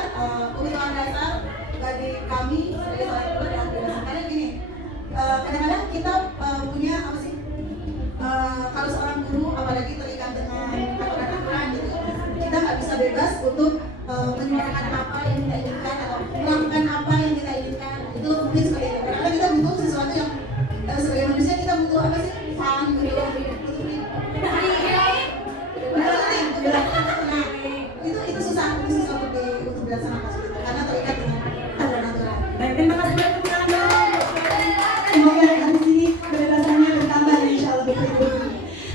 kebutuhan dasar bagi kami sebagai seorang ibu adalah kebebasan. Karena gini, kadang-kadang kita punya apa sih? Kalau seorang guru apalagi terikat dengan aturan-aturan gitu, kita nggak bisa bebas untuk menyuarakan apa yang kita inginkan atau melakukan apa yang kita inginkan. Itu mungkin seperti itu. Karena kita butuh sesuatu yang sebagai manusia kita butuh apa sih? Fun, gitu. Nah, itu susah untuk dilaksanakan seperti itu karena terikat dengan aturan-aturan. Baik, terima kasih banyak tepuk tangan dulu. Semoga habis ini kebebasannya bertambah insya Allah Bapak Ibu.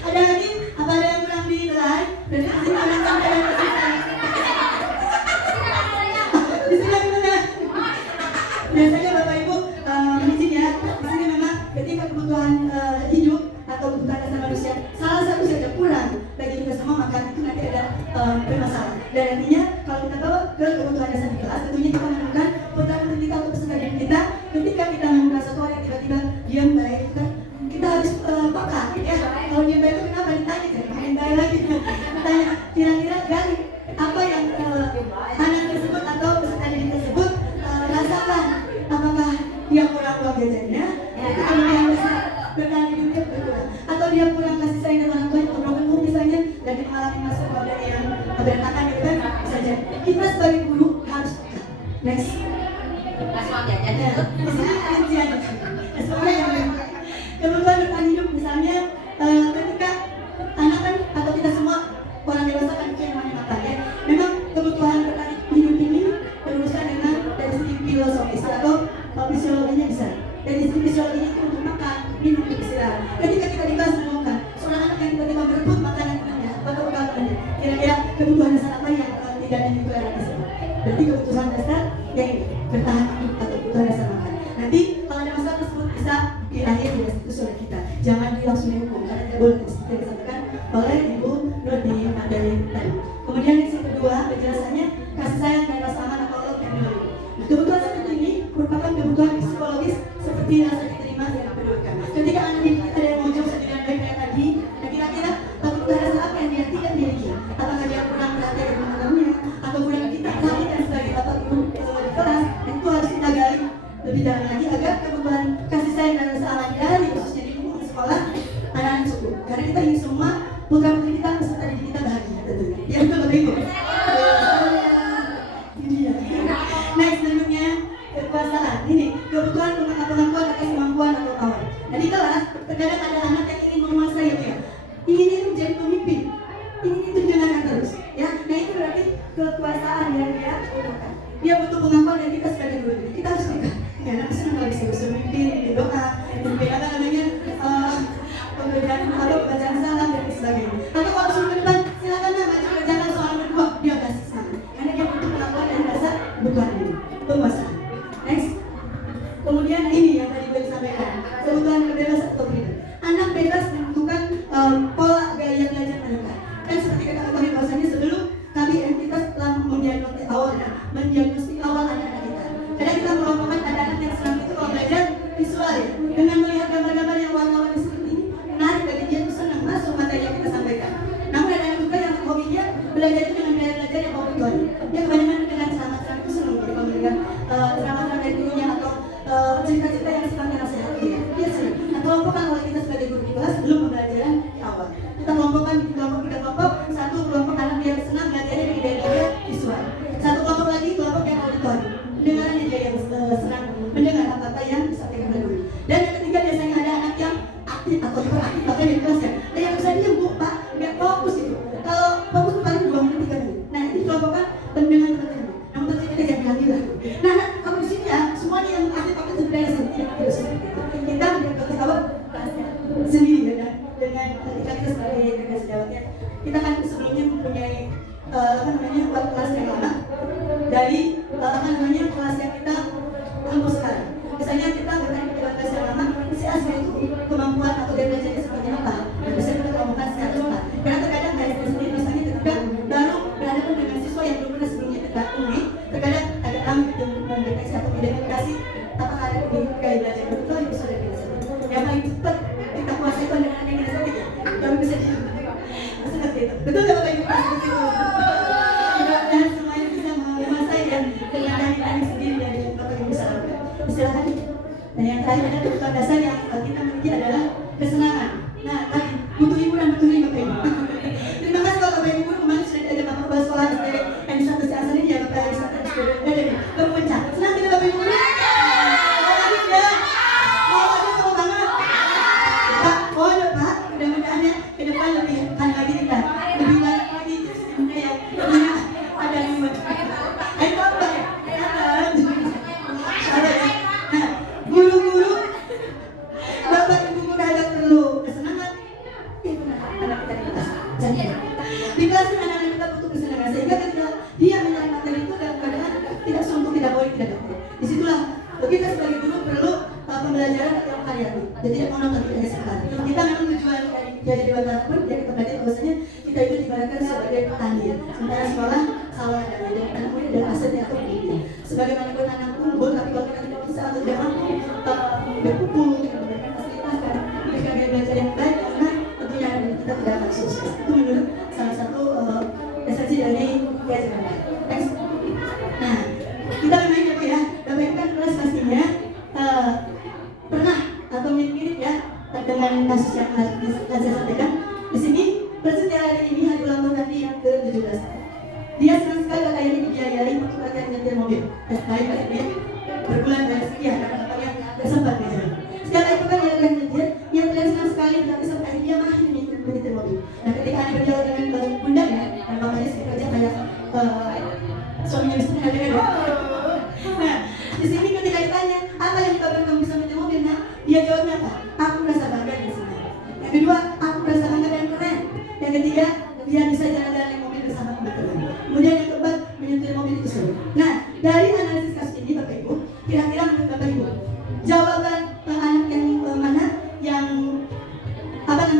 Ada lagi? Apa ada yang kurang dinilai? Berarti di sini ada sampai yang selesai. Di sini gimana? Biasanya Bapak Ibu izin ya. Di sini memang ketika kebutuhan hidup atau kebutuhan dasar manusia salah satu saja kurang bagi kita semua, maka itu nanti ada bermasalah. Dan nantinya kalau kita bawa ke kebutuhan dasar di kelas, tentunya kita menemukan putra-putri kita untuk peserta didik kita. Ketika kita menemukan satu orang yang tiba-tiba diam baik, kita harus peka ya. Kalau diam baik itu kenapa ditanya? Main baik lagi. Tanya kira-kira dari apa yang anak tersebut atau peserta didik tersebut rasakan. Apakah dia kurang uang jajannya? Kemudian bertahan hidupnya berkurang, atau dia kurang kasih sayang dari orang tua atau broken home misalnya, dan dia mengalami masa keluarga yang berantakan gitu kan, bisa jadi. Kita sebagai guru harus next. Di sini rincian. Sebenarnya yang kebutuhan bertahan hidup misalnya ketika anak kan atau kita semua orang dewasa kan yang namanya makan ya. Memang kebutuhan bertahan hidup ini berurusan dengan dari segi filosofis atau fisiologinya bisa. Dari segi fisiologinya itu untuk makan, minum, istirahat. Ketika kita di kelas menemukan seorang anak yang tiba-tiba berebut makanan temannya, atau makanannya, kira-kira kebutuhan dasar apa yang tidak dimiliki oleh anak tersebut? Berarti kebutuhan dasar yang ini bertahan hidup atau kebutuhan dasar makan. Nanti kalau ada masalah tersebut bisa diakhiri di restitusi oleh kita. Jangan langsung dihukum karena tidak boleh seperti yang disampaikan oleh Ibu Nur di materi tadi. Kemudian yang kedua penjelasannya kasih sayang dan rasa aman atau love yang dulu. Kebutuhan seperti ini merupakan kebutuhan psikologis seperti rasa diterima dan dipedulikan. Ketika anak didik kita ada yang muncul dengan baik kayak tadi, nah kira-kira kebutuhan rasa apa yang dia tidak miliki? Apakah dia kurang perhatian dengan teman-temannya, atau kurang kita perhatikan sebagai bapak ibu di kelas? Dan itu harus kita gali lebih dalam lagi agar kebutuhan kasih sayang dan rasa aman dari khususnya di lingkungan sekolah anak-anak cukup. Karena kita ingin semua putra-putri kita peserta didik kita bahagia tentunya. Ya betul Bapak Ibu. Ini ya. Next selanjutnya kekuasaan. Ini kebutuhan pengakuan atas kemampuan atau power. Nah di kelas terkadang ada anak yang ingin menguasai ya, ingin itu menjadi pemimpin, ingin itu didengarkan terus. Ya, nah itu kekuasaan yang dia butuhkan. Dia butuh pengakuan dan kita sebagai guru. Kita harus berikan. Ya, nanti senang kalau disuruh mimpi, doa, mimpi apa namanya pemberian bacaan salam dan sebagainya. Atau kalau suruh ke depan, silakan maju ke jalan soal kedua, dia kasih semangat. Karena dia butuh pengakuan dan rasa bukan ini penguasaan. Next. Kemudian ini yang tadi gue sampaikan, kebutuhan kebebasan atau freedom. Anak bebas menentukan pola gaya belajar mereka. Dan seperti kata kami bahwasanya sebelum kami entitas telah mendiagnostik awal anak-anak kita. Karena kita melompokkan anak-anak yang senang itu kalau belajar visual ya, dengan melihat gambar-gambar yang warna-warni seperti ini, menarik bagi dia itu senang masuk materi yang kita sampaikan. Namun ada yang juga yang hobinya belajar itu dengan gaya belajar yang auditori. Dia kebanyakan dengan ceramah-ceramah itu senang jadi kalau melihat ceramah-ceramah dari gurunya atau cerita-cerita yang sifatnya nasihat dia senang. Nah, kelompokkan oleh kita sebagai guru di kelas belum pembelajaran di awal. Kita kelompokkan di kelompok 3 kelompok, satu kelompok anak yang senang belajarnya dengan gaya belajar visual. Satu kelompok lagi kelompok yang auditori, pendengarannya dia yang senang mendengar apa-apa yang disampaikan oleh guru. Dan yang ketiga biasanya ada anak yang aktif atau hiperaktif bahkan di kelas ya. Dan yang bisa diam bu pak, nggak fokus itu. Kalau fokus paling 2 menit 3 menit. Nah itu kelompokkan pendengar teman-teman. Namun tentu kita jangan bilang. Nah kamu di sini ya semuanya yang aktif sebenarnya sendiri terus seperti itu. Kita menjaga kalau kelasnya sendiri ya dengan ketika kita sebagai rekan sejawatnya kita kan sebelumnya mempunyai kelas yang lama dari kelas yang kita tempuh sekarang. Misalnya kita bermain di kelas yang lama, si asli itu kemampuan atau gaya belajarnya seperti apa? Dan bisa kita kelompokkan secara cepat. Karena terkadang dari saya sendiri misalnya ketika baru berhadapan dengan siswa yang belum pernah sebelumnya kita temui, terkadang agak lama untuk mendeteksi atau identifikasi apakah ada gaya belajar betul yang bisa biasa. Yang paling cepat kita kuasai itu anak-anak yang kita sakit ya, baru bisa di seperti itu. Betul nggak Bapak Ibu? Seperti itu. Mudah-mudahan semuanya bisa menguasai dan kendalikan sendiri dari Bapak Ibu bisa lakukan. Silakan. Dan yang terakhir ada kebutuhan dasar yang kita miliki adalah kesenangan. Nah, tadi butuh hiburan, butuh ini Bapak Ibu. Terima kasih kalau Bapak Ibu kemarin sudah diajak Bapak Kepala Sekolah SD yang di satu siasat ini ya Bapak Ibu sudah berpuncak. Senang tidak Bapak Ibu? Mau lagi ya? Mau lagi mau banget? Pak, Pak, mudah-mudahan ya ke depan lebih lagi kita, lebih banyak lagi sebenarnya yang ada yang ayo Bapak ya? Nah, guru-guru Bapak Ibu guru ada perlu kesenangan. Anak kita di kelas. Di kelas anak-anak kita butuh kesenangan sehingga ketika dia mencari materi itu dalam keadaan tidak suntuk, tidak boring, tidak kapok. Disitulah kita sebagai guru perlu pembelajaran yang variatif. Jadi tidak monoton tidak sebentar. Kita memang tujuan dari Dewata pun ya kita belajar bahwasanya kita itu diibaratkan sebagai petani. Sementara sekolah sawah dan ladang anak muda dan asetnya atau pendidikan. Sebagaimana pun anak unggul tapi kalau kita tidak bisa atau tidak mampu berkumpul memberikan fasilitas dan memberikan gaya belajar yang baik karena tentunya kita tidak akan sukses. Itu menurut salah satu esensi dari gaya belajar. Next. Nah, kita memang ya Bu ya, Bapak Ibu kan kelas pastinya pernah atau mirip-mirip ya dengan kasus yang saya sampaikan. Di sini presiden hari ini hari ulang tahun nanti yang ke-17. Dia senang sekali kakaknya dibiayai untuk latihan nyetir mobil. Baik-baik dia berbulan dari sekian karena bapaknya tidak sempat biasanya. Setiap itu kan dia akan nyetir, dia terlihat senang sekali tapi sampai dia mahir menyetir mobil. Nah ketika dia berjalan dengan bunda ya, dan bapaknya sedikit kerja kayak suaminya istri ada kan ya. Nah di sini ketika ditanya apa yang menyebabkan kamu bisa menyetir mobil, nah dia jawabnya apa? Aku merasa bangga dan senang. Yang kedua, aku merasa bangga dan keren. Yang ketiga, dia bisa jalan-jalan naik mobil bersama teman-teman. Kemudian yang keempat, menyetir mobil itu seru. Nah, dari analisis kasus ini Bapak Ibu, kira-kira menurut Bapak Ibu, jawaban anak yang mana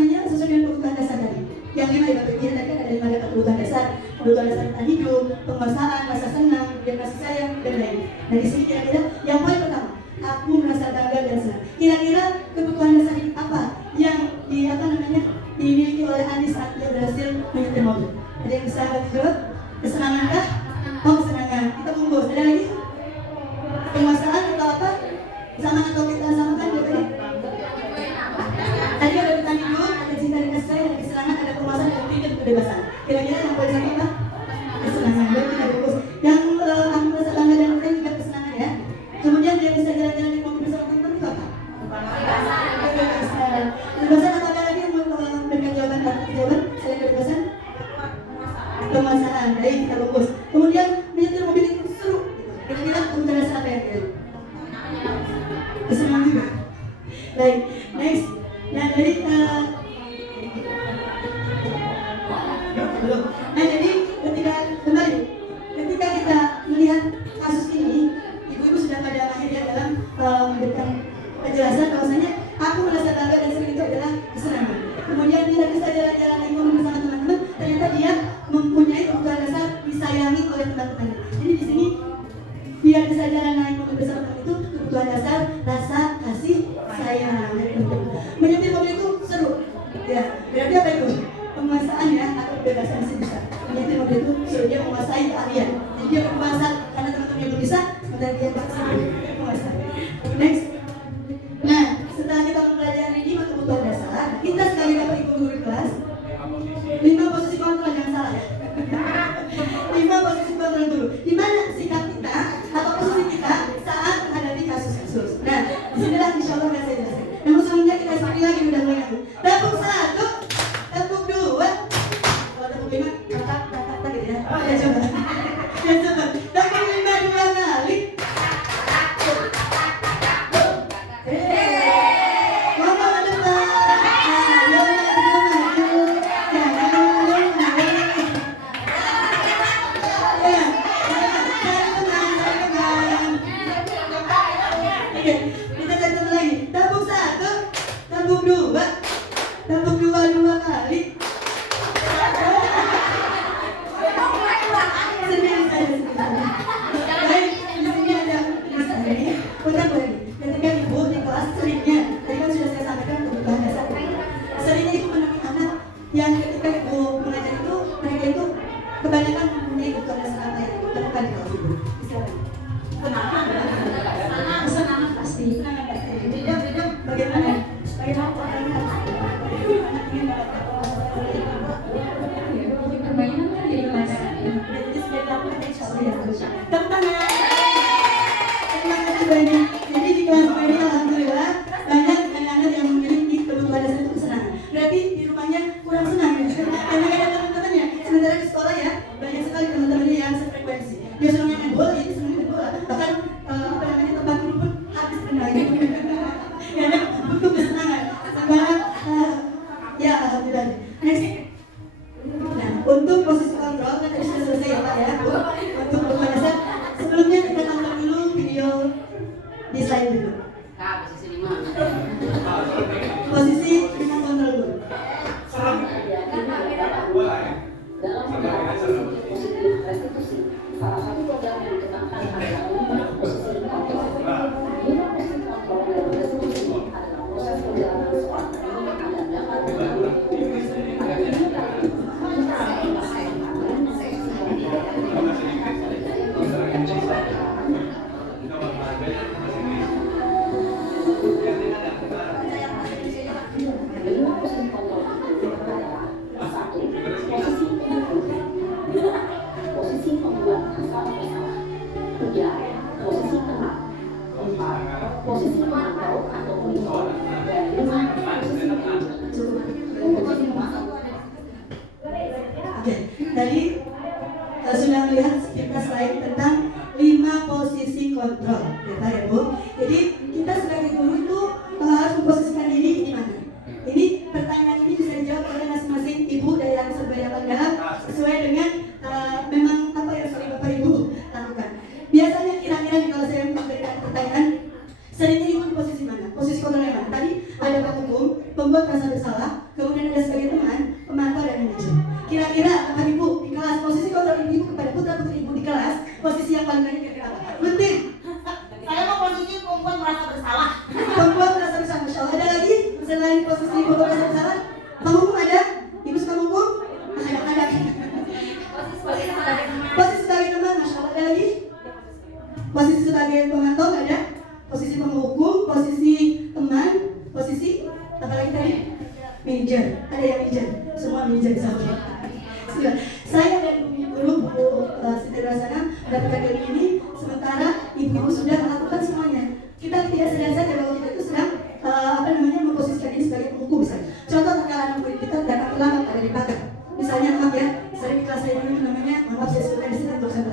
yang sesuai dengan kebutuhan dasar tadi? Yang 5 ya Bapak Ibu, tadi kan ada 5 kebutuhan dasar tentang hidup, penguasaan, rasa senang, kemudian kasih sayang dan lain. Nah di sini kira-kira yang poin pertama, aku merasa bangga dan senang. Kira-kira kebutuhan dasar ini apa yang dimiliki oleh Andi saat dia berhasil menyetir mobil? Ada yang bisa jawab? Kesenangan kah? Oh kesenangan. Kita bungkus. Ada lagi? Penguasaan atau apa? Sama atau kita samakan Bapak? Tadi ada tentang hidup, ada cinta dan kasih sayang, ada kesenangan, ada penguasaan, ada freedom, kebebasan. Kira-kira yang poin satu apa? Kesenangan. Baik kita bungkus. Yang aku merasa bangga dan keren juga kesenangan ya. Kemudian dia bisa jalan-jalan di mobil bersama teman-teman itu apa? Kebebasan atau ada lagi yang memberikan jawaban? Selain kebebasan? Penguasaan. Baik kita bungkus. kemudian menyetir mobil itu seru gitu. Kira-kira kebutuhan dasar apa yang dia? Kesenangan juga. Baik, next. Nah jadi belum. Nah jadi ketika kembali, ketika kita melihat kasus ini, ibu-ibu sudah pada akhirnya dalam memberikan penjelasan bahwasanya aku merasa bangga dan sering itu adalah kesenangan. Kemudian bila bisa jalan-jalan lagi bersama teman-teman, ternyata dia mempunyai kebutuhan dasar disayangi oleh teman-temannya. Jadi di sini dia bisa jalan naik mobil bersama teman itu kebutuhan dasar rasa kasih sayang. Menyetir mobil itu seru, ya. Berarti apa itu? Penguasaan ya, atau kebebasan sih bisa. Menyetir mobil itu seru, dia menguasai keahlian. Jadi dia berkuasa karena teman-temannya belum bisa, sementara dia bisa menguasai. Next. Nah, setelah kita mempelajari 5 kebutuhan dasar, kita sekali dapat ibu guru kelas 5 posisi kontrol, jangan salah ya. 5 posisi kontrol dulu. Di mana sikap kita atau posisi kita saat menghadapi kasus-kasus. Nah, disinilah insya Allah akan saya jelaskan. Namun sebelumnya kita seperti lagi udah mulai aku. Tepuk 1, tepuk 2. Kalau tepuk 5, tak gitu ya. Ya coba. Ya coba. Tepuk 5 2 kali. Tepuk 2 kali. Sendiri saja. Baik, di sini ada misalnya. Udah boleh. Ketika ibu di kelas seringnya, tadi kan sudah saya sampaikan kebutuhan dasar. Seringnya ibu menemui anak yang ketika ibu mengajar itu, mereka itu kebanyakan mempunyai kebutuhan dasar apa yang ditemukan di kelas ibu. Silakan. Kesenangan pasti. Tidak, bagaimana? Bagaimana? Permainan kan jadi kelas. Tepuk tangan. Terima kasih banyak. Jadi di kelas ini alhamdulillah banyak anak-anak yang memiliki kebutuhan dasar itu kesenangan. Berarti di rumahnya kurang senang ya. Karena ada teman-temannya. Sementara di sekolah ya banyak sekali teman-temannya yang sefrekuensi. Dia senang main bola, dia senang main bola. Bahkan tempat dulu pun habis kena gitu. Karena butuh kesenangan. Sekarang ya alhamdulillah. Next. Nah, untuk posisi kontrol kan tadi sudah selesai ya Pak ya Bu. Untuk kebutuhan dasar, sebelumnya kita tonton dulu video di slide dulu. Posisi 5 kontrol dulu. Dalam posisi restitusi, salah satu program yang dikembangkan adalah posisi kontrol. Lima posisi kontrol dalam restitusi adalah proses perjalanan seorang penerima agar dapat posisi membuat masalah tiga, posisi tenang, 4, posisi memantau atau monitor, dan 5, posisi memasak. Oke, tadi sudah melihat kita slide tentang 5 posisi kontrol, ya Pak ya Bu. Jadi kita sebagai guru itu harus memposisikan diri di mana. Ini pertanyaan ini bisa dijawab oleh masing-masing ibu dari yang sebanyak dalam sesuai dengan memang apa yang sering Bapak Ibu lakukan. Biasanya kira-kira kalau saya memberikan pertanyaan, seringnya ibu di posisi mana? Posisi kontrol yang mana? Tadi ada Pak Hukum, pembuat rasa bersalah, kemudian ada sebagai teman, pemantau dan manajer. Kira-kira Bapak Ibu di kelas, posisi kontrol ibu kepada putra-putri ibu di kelas, posisi yang paling banyak kira-kira apa? Penting. Saya mau posisi perempuan merasa bersalah. Pembuat rasa bersalah, Masya Allah. Ada lagi selain posisi pembuat rasa bersalah? Pak Hukum ada? Ibu suka hukum? Ada. Posisi sebagai teman, Masya Allah. Ada lagi? Posisi sebagai pemantau ada? Posisi penghukum, posisi teman, posisi apa lagi tadi? Manager. Ada yang manager? Semua manager sama. Saya dan guru Siti Rasana mendapatkan ilmu ini, sementara ibu sudah melakukan semuanya. Kita tidak sadar saja bahwa kita itu sedang memposisikan diri sebagai penghukum misalnya. Contoh terkala anak murid kita datang terlambat ada di belakang. Misalnya maaf ya, sering di kelas saya dulu namanya, maaf saya sebutkan di sini untuk saya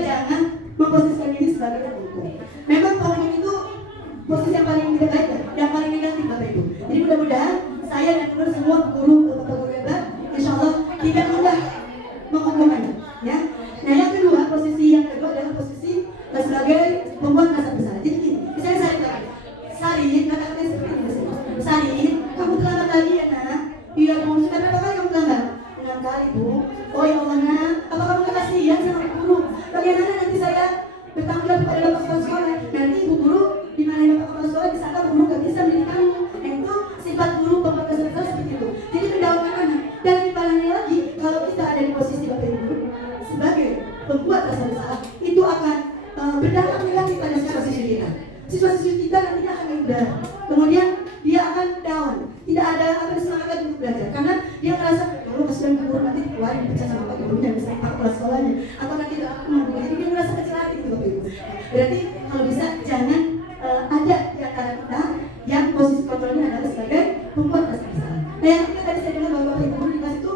jangan memposisikan diri sebagai penghukum. Memang penghukum itu posisi yang paling tidak baik, yang paling negatif Bapak Ibu. Jadi mudah-mudahan saya dan semua guru hebat, insya Allah tidak mudah menghukum Anda. Ya. Nah yang kedua, posisi yang kedua adalah posisi sebagai pembuat rasa bersalah. Jadi gini, misalnya saya bilang, Sarin, kata-kata seperti ini, Sarin, kamu terlambat lagi ya nak? Iya Bu, sudah berapa kali kamu terlambat? 6 kali Bu. Oh ya Allah nak, apa kamu gak kasihan sama guru? Bagaimana nanti saya bertanggung jawab kepada bapak kepala sekolah? Nanti ibu guru dimarahin bapak kepala sekolah, disangka guru gak bisa mendidik kamu. Nah itu sifat guru pembuat rasa bersalah seperti itu. Jadi mendahulukan anak. Dan lebih parahnya lagi, kalau kita ada di posisi bapak ibu guru sebagai pembuat rasa bersalah, itu akan berdampak negatif pada siswa-siswi kita. Siswa-siswi kita nantinya akan mudah. Kemudian dia akan down, tidak ada semangat untuk belajar karena dia merasa kalau kasihan guru nanti keluarin pecah sama pak gurunya, misalnya pak kepala sekolahnya, atau nanti aku mampu. Jadi dia merasa kecil hati gitu Bapak Ibu. Berarti kalau bisa jangan ada di antara kita yang posisi kontrolnya adalah sebagai pembuat rasa bersalah. Nah yang ketiga tadi saya bilang bahwa Bapak Ibu guru di kelas itu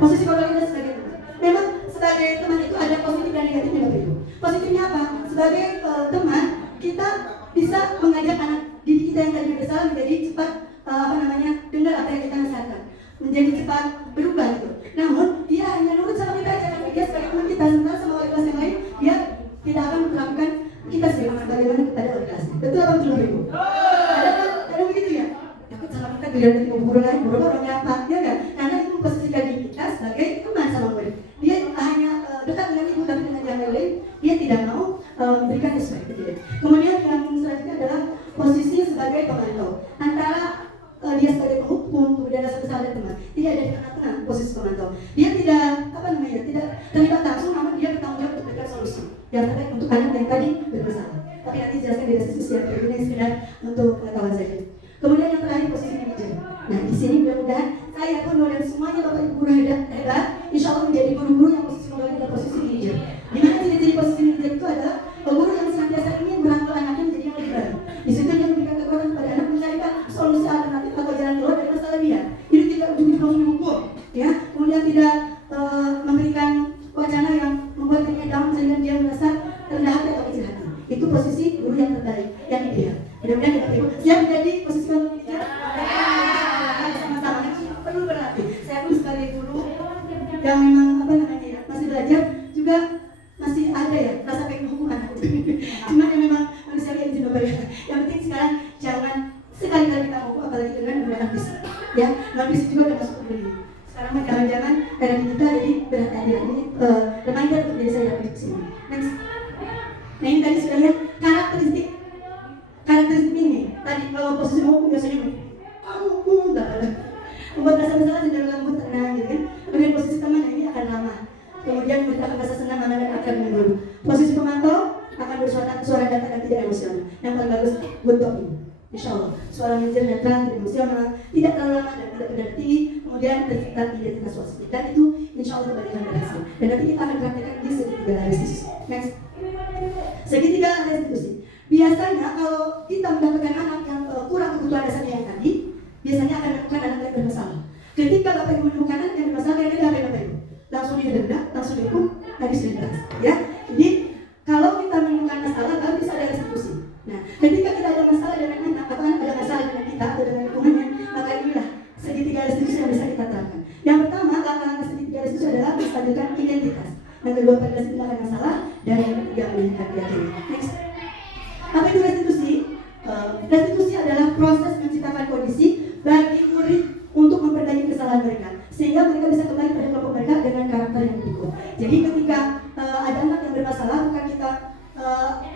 posisi kontrolnya sebagai teman. Memang sebagai teman itu ada positif dan negatifnya Bapak Ibu. Positifnya apa? Sebagai teman kita bisa mengajak anak didik kita yang tadi bersalah menjadi cepat dengar apa yang kita nasihatkan, menjadi cepat berubah gitu. Namun dia hanya nurut sama kita aja, tapi dia sebagai teman kita sementara sama wali kelas yang lain dia tidak akan memperlakukan kita sebagaimana kepada wali kelas. Betul apa betul Ibu? Ada begitu ya? Takut sama kita giliran nanti guru lain, guru orangnya apa? Ya kan? Karena itu memposisikan diri kita sebagai teman sama murid. Dia hanya dekat dengan ibu tapi dengan yang lain dia tidak mau memberikan respect gitu. Kemudian yang selanjutnya adalah posisi sebagai pemantau antara dia sebagai penghukum, kemudian rasa bersalah dan teman. Tidak ada di tengah-tengah posisi pemantau. Dia tidak tidak terlibat langsung, namun dia bertanggung jawab untuk memberikan solusi yang terbaik untuk anak yang tadi bermasalah. Tapi nanti jelaskan di diskusi yang ini sekedar untuk pengetahuan saja. Kemudian yang terakhir posisi manajer. Nah di sini mudah-mudahan saya pun dan semuanya bapak ibu guru hebat, insya Allah menjadi guru-guru yang posisi modalnya adalah posisi manajer. Dimana ciri-ciri posisi manajer itu adalah guru yang senantiasa ingin merangkul anaknya menjadi yang lebih baik. Di situ dia memberikan kekuatan kepada anak mencarikan solusi alternatif atau jalan keluar dari masalah dia. Ini tidak ujung-ujung langsung dihukum, ya. Kemudian tidak memberikan wacana yang membuat dirinya down sehingga dia merasa rendah hati atau kecil hati. Itu posisi guru yang terbaik, yang ideal. Mudah-mudahan kita siap menjadi posisi manajer. Sama-sama perlu berarti. Saya pun sebagai guru yang memang masih belajar juga masih ada ya rasa pengen hukum anak. Cuma yang memang manusia yang izin Bapak ya. Yang penting sekarang jangan sekali-kali kita hukum apalagi dengan menggunakan fisik. Ya, non-fisik juga udah masuk ke diri. Sekarang jangan-jangan era digital jadi berhati-hati lagi. Reminder untuk diri saya dapat di sini. Next. Nah ini tadi sudah lihat karakteristik ini. Tadi kalau posisi hukum biasanya kamu nggak ada. Membuat rasa bersalah cenderung lembut tenang gitu kan. Kemudian posisi teman ini akan ramah. Kemudian memberikan rasa senang, aman dan akan mengguru. Posisi pemantau akan bersuara datar dan tidak emosional. Yang paling bagus bentuk ini. Insya Allah suara manajer netral, tidak emosional, tidak terlalu lama dan tidak berarti. Kemudian tercipta identitas wasit dan itu insya Allah kembalikan berhasil. Dan nanti kita akan praktekkan di segitiga restitusi. Next, segitiga restitusi. Biasanya kalau kita mendapatkan anak yang kurang kebutuhan dasarnya yang tadi, biasanya akan menemukan anak yang bermasalah. Ketika Bapak Ibu menemukan anak yang bermasalah, kira-kira apa Bapak Ibu? Langsung didenda, langsung dihukum, habis denda. Ya, jadi kalau kita menemukan masalah, baru bisa ada restitusi. Nah, ketika kita ada masalah dengan anak, atau anak ada masalah dengan kita atau dengan lingkungannya, maka inilah segitiga restitusi yang bisa kita terapkan. Yang pertama, langkah-langkah segitiga restitusi adalah menstabilkan identitas. Yang kedua, pada tindakan masalah, dan yang ketiga meningkat keyakinan. Next, apa itu restitusi? Restitusi adalah proses menciptakan kondisi bagi murid untuk memperbaiki kesalahan mereka, sehingga mereka bisa kembali pada kelompok mereka dengan karakter yang lebih kuat. Jadi ketika ada anak yang bermasalah, bukan kita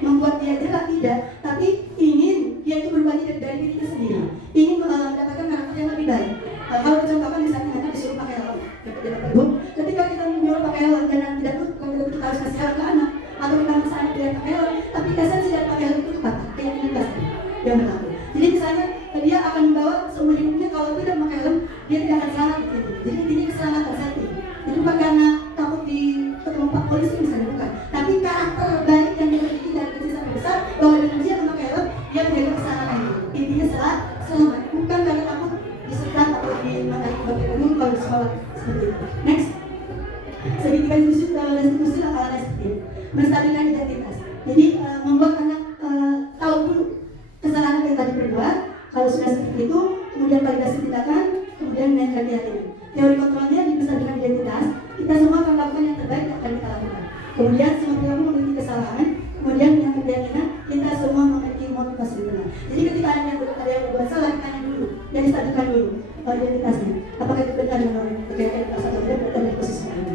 membuat dia jelek, tidak, tapi ingin dia itu berubah dari dirinya sendiri, ingin mendapatkan karakter yang lebih baik. Kalau dicontohkan misalnya anak disuruh pakai helm, ketika kita menyuruh pakai helm dan tidak bukan kita harus kasih helm ke anak, atau kita maksa anak tidak pakai helm, tapi esensi dari pakai helm itu apa? Keyakinan yang berlaku. Jadi misalnya dia akan membawa seumur hidupnya, kalau tidak pakai helm dia tidak akan selamat gitu. Jadi intinya keselamatan safety. Jadi bukan karena takut ketemu Pak Polisi misalnya, bukan, tapi karakter baik yang dimiliki dari kecil sampai besar, bahwa dengan dia memakai helm dia menjaga keselamatan. Intinya selamat, bukan karena takut disekat atau dimarahi Bapak Ibu kalau di sekolah seperti itu. Next, segitiga restitusi langkah seperti ini. menstabilkan identitas. Jadi membuat anak tahu dulu kesalahan yang tadi berbuat. Kalau sudah seperti itu, kemudian validasi tindakan, kemudian menaikkan keyakinan. Teori kontrolnya menstabilkan identitas. Kita semua akan lakukan yang terbaik yang akan kita lakukan. Kemudian semua perilaku memiliki kesalahan, kemudian menaikkan keyakinan, kita semua memiliki motivasi benar. Jadi ketika ada yang berbuat salah, tanya dulu, dan distabilkan dulu identitasnya. Apakah itu benar menurut identitas atau tidak, berada di posisi mana?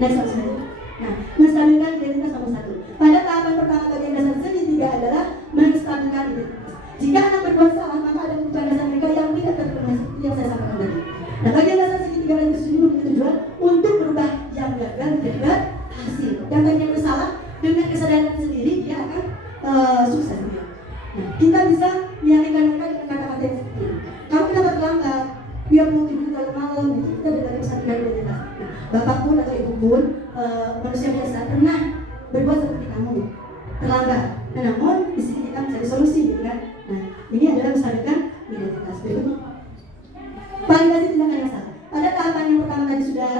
Next slide. Nah, menstabilkan identitas nomor 1. Pada tahapan pertama bagian dasar segitiga adalah menstabilkan identitas. Jika anak berbuat salah, maka ada kebutuhan dasar mereka yang tidak terpenuhi seperti yang saya sampaikan tadi. Nah, bagian dasar segitiga dan keseluruhan tujuan untuk berubah yang gagal menjadi berhasil. Yang tadinya bersalah dengan kesadaran sendiri dia akan sukses. Nah, kita bisa meyakinkan mereka dengan kata-kata yang seperti ini. Kamu dapat terlambat, biar mungkin terlalu malam, itu kita dapat menstabilkan identitas. Nah, bapak pun atau ibu pun manusia biasa pernah berbuat seperti kamu terlambat. Nah, namun di sini kita mencari solusi, gitu kan? Nah, ini adalah menstabilkan identitas. Berikutnya, validasi tindakan yang salah. Pada tahapan yang pertama tadi sudah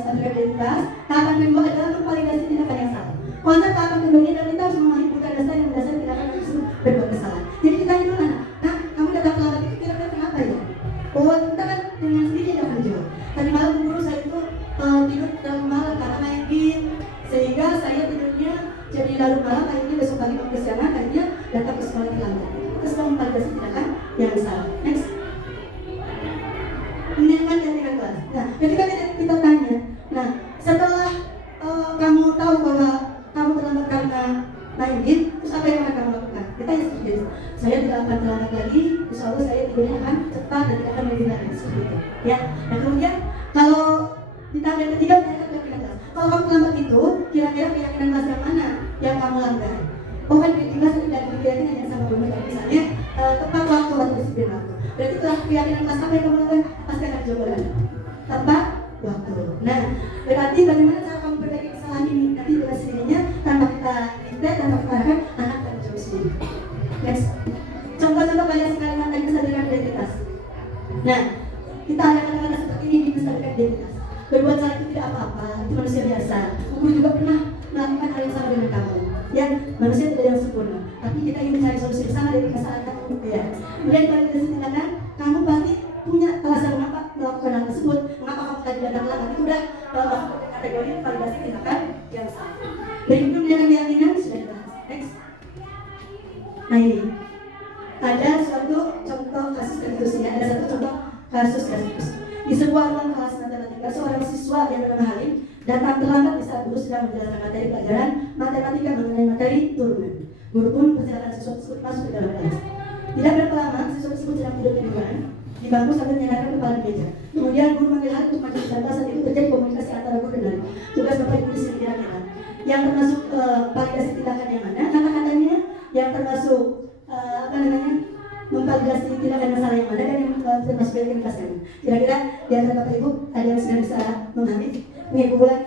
stabilkan identitas. Tahapan kedua adalah memvalidasi tindakan yang salah. Konsep tahapan kedua ini adalah kita harus memahami bukan dasar yang mendasari tindakan tersebut berbuat kesalahan. Jadi kita tanya dulu anak, nah kamu datang terlambat itu kira-kira kenapa ya? Oh, kita kan dengan sendiri akan menjawab. Tadi malam guru saya itu tidur terlalu malam karena main game, sehingga saya tidurnya jadi larut malam. Akhirnya besok pagi mau kesiangan, akhirnya datang ke sekolah terlambat. Itu semua memvalidasi tindakan yang salah. Next. Menyamakan keyakinan kelas. Nah, ketika kita tanya, nah setelah kamu tahu bahwa kamu terlambat karena main game, terus apa yang akan kamu lakukan? Kita yang seperti itu. Saya tidak akan terlambat lagi, insya Allah saya tidurnya akan cepat dan tidak akan main game lagi, seperti itu. Ya. Nah kemudian kalau di tahap yang ketiga menyatakan keyakinan kelas. Kalau kamu terlambat itu, kira-kira keyakinan kelas yang mana yang kamu langgar? Oh kan keyakinan tidak ada keyakinan yang sama berbeda. Misalnya tepat waktu atau disiplin waktu. Berarti keyakinan kelas apa yang kamu langgar? Pasti akan jawaban. Tepat waktu. Nah, berarti bagaimana cara kamu perbaiki kesalahan ini nanti dengan sendirinya tanpa kita dikte, tanpa kita arahkan, anak akan menjawab sendiri. Next. Contoh-contoh variasi kalimat yang menstabilkan identitas. Nah, kita ada kata-kata seperti ini di menstabilkan identitas. Berbuat salah itu tidak apa-apa, itu manusia biasa. Guru juga pernah melakukan hal yang sama dengan kamu. Ya, manusia tidak ada yang sempurna, tapi kita ingin mencari solusi bersama dari kesalahan kamu. Ya. Kemudian validasi tindakan, kamu pasti punya alasan mengapa melakukan hal tersebut, mengapa kamu tadi datang lambat. Itu udah masuk kategori validasi tindakan yang salah. Berikutnya menjaga keyakinan sudah dibahas. Next. Nah ini ada suatu contoh kasus kasus ya, ada satu contoh kasus kasus. Di sebuah ruang kelas matematika, seorang siswa yang bernama Halim datang terlambat di saat guru sedang menjalankan materi pelajaran matematika mengenai materi turunan. Guru pun mempersilakan siswa tersebut masuk ke dalam kelas. Tidak berapa lama, siswa tersebut sedang tidur tiduran di bangku sambil menyandarkan kepala di meja. Kemudian guru memanggil Halim untuk maju data. Saat itu terjadi komunikasi antara guru dan Halim. Tugas bapak ibu di sini kira-kira yang termasuk validasi tindakan yang mana? Kata-katanya yang termasuk memvalidasi tindakan yang salah yang mana dan yang termasuk dari kelasnya. Kira-kira di antara bapak ibu ada yang sudah bisa memahami? Ibu bulan.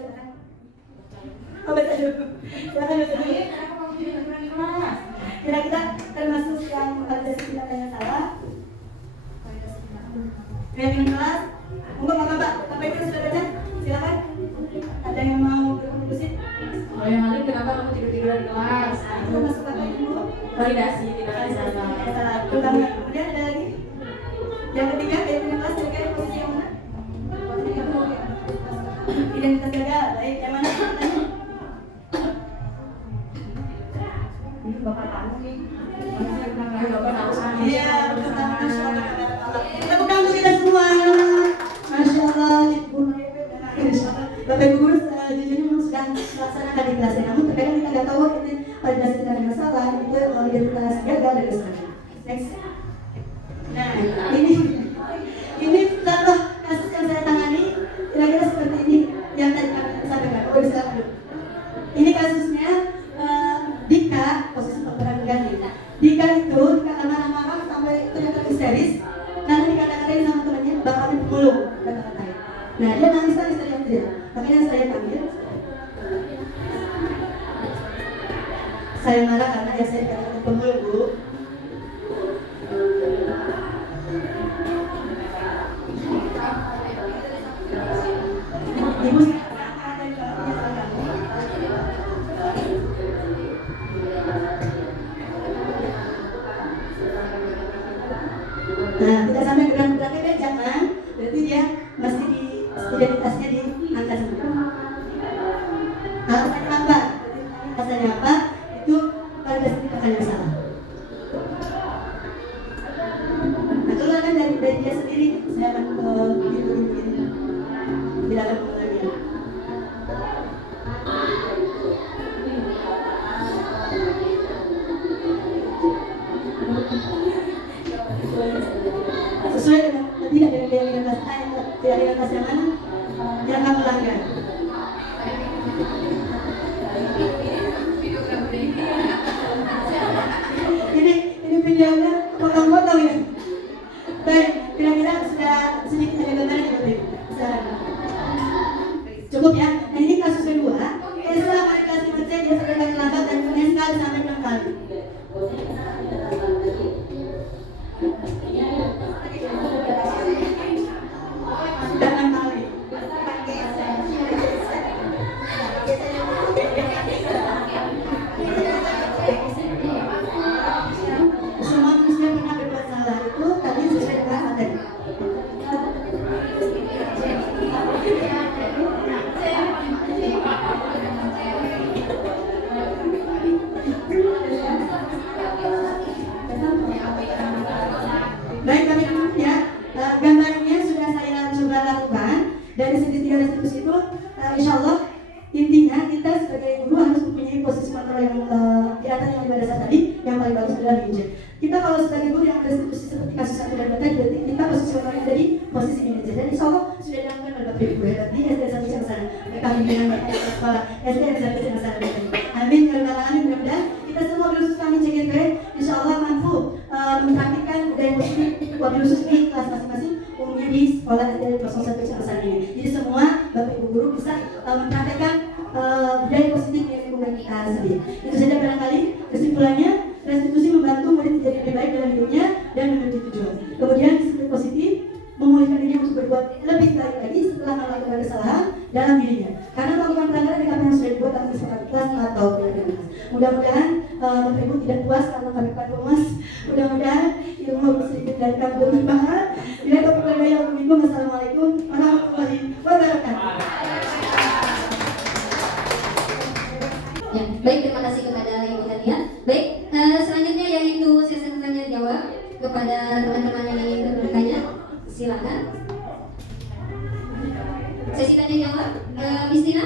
Oh baca dulu. Silakan baca dulu. Kira-kira termasuk yang validasi tindakan yang salah. Keyakinan kelas. Monggo bapak-bapak, bapak ibu sudah baca? Silakan. Ada yang mau berkontribusi? Kalau yang Halim, kenapa kamu tidur-tiduran di kelas? Itu masuk bapak ibu. Validasi tindakan yang salah. Pertama, kemudian ada lagi. Yang ketiga, keyakinan kelas kira-kira posisi yang mana? Identitas gagal, baik. Yang mana? Ini bapak tahu nih. Iya, pertama Masya Allah. Tepuk tangan untuk kita semua. Masya Allah, Ibu Bapak Ibu Guru jujurnya memang sudah melaksanakan di kelasnya. Namun terkadang kita nggak tahu ini validasi tindakan yang salah, itu identitas gagal dan sebagainya. Next. Nah, ini contoh kasus yang saya tangani kira-kira seperti ini yang tadi kami sampaikan. Oh, bisa dulu. Ini kasusnya Dika, posisi pemeran ganti. Dika itu marah-marah sampai ternyata histeris karena dikata-katain sama temannya bapaknya pemulung, kata-katain. Nah, dia nangis-nangis teriak-teriak. Makanya saya panggil. Saya marah karena ya saya dikatakan pemulung, Bu. Ibu Alasannya apa? Alasannya apa? Itu validasi tindakan yang salah. Nah, kalau kan dari dia sendiri, saya akan begini. Tidak akan mengulangi. Sesuai dengan tidak dengan kas yang mana yang akan melanggar. Ini videonya potong-potong ya. Baik, kira-kira sudah sedikit ada gambaran ya, Bapak? Cukup ya. Nah, ini kasus kedua. Setelah validasi macet dia sudah terlambat dan kemudian sekali sampai 6 kali. Sudah 6 kali. Semua manusia pernah berbuat salah itu tadi sesuai dengan materi. Baik, kami ya, gambarannya sudah saya coba lakukan. Dari segi tiga restitusi itu, insya Allah intinya kita sebagai guru harus mempunyai posisi kontrol yang di atas yang pada saat tadi yang paling bagus adalah manajer. Kita kalau sebagai guru yang restitusi seperti kasus 1 dan 2 tadi, berarti kita posisi kontrolnya ada di posisi manajer. Dan insya Allah sudah dilakukan oleh Bapak Ibu hebat di SD sampai yang sana. Mereka pimpinan Bapak Kepala SD sampai yang sana. Amin ya rabbal alamin. Mudah-mudahan kita semua berusaha kami CGP insya Allah mampu mempraktikkan budaya positif wabil khusus di kelas masing-masing umumnya di sekolah SD 01 Kecamatan ini. Jadi semua Bapak Ibu guru bisa mempraktikkan budaya positif di lingkungan kita sendiri. Itu saja barangkali kesimpulannya, restitusi membantu murid menjadi lebih baik dalam hidupnya dan memiliki tujuan. Kemudian disiplin positif memulihkan diri untuk berbuat lebih baik lagi setelah melakukan kesalahan dalam dirinya. Karena melakukan pelanggaran di yang sudah dibuat atas kesepakatan kelas atau pelanggaran. Mudah-mudahan Bapak Ibu tidak puas karena kami Pak Mas. Mudah-mudahan ilmu sedikit dari kami bermanfaat. Bila kepada yang berminggu, wassalamualaikum warahmatullahi wabarakatuh. Ya, baik, terima kasih kepada Ibu Hadia. Baik, selanjutnya yaitu sesi tanya jawab kepada teman-teman yang ingin bertanya. Silakan. Sesi tanya jawab, Miss Tina.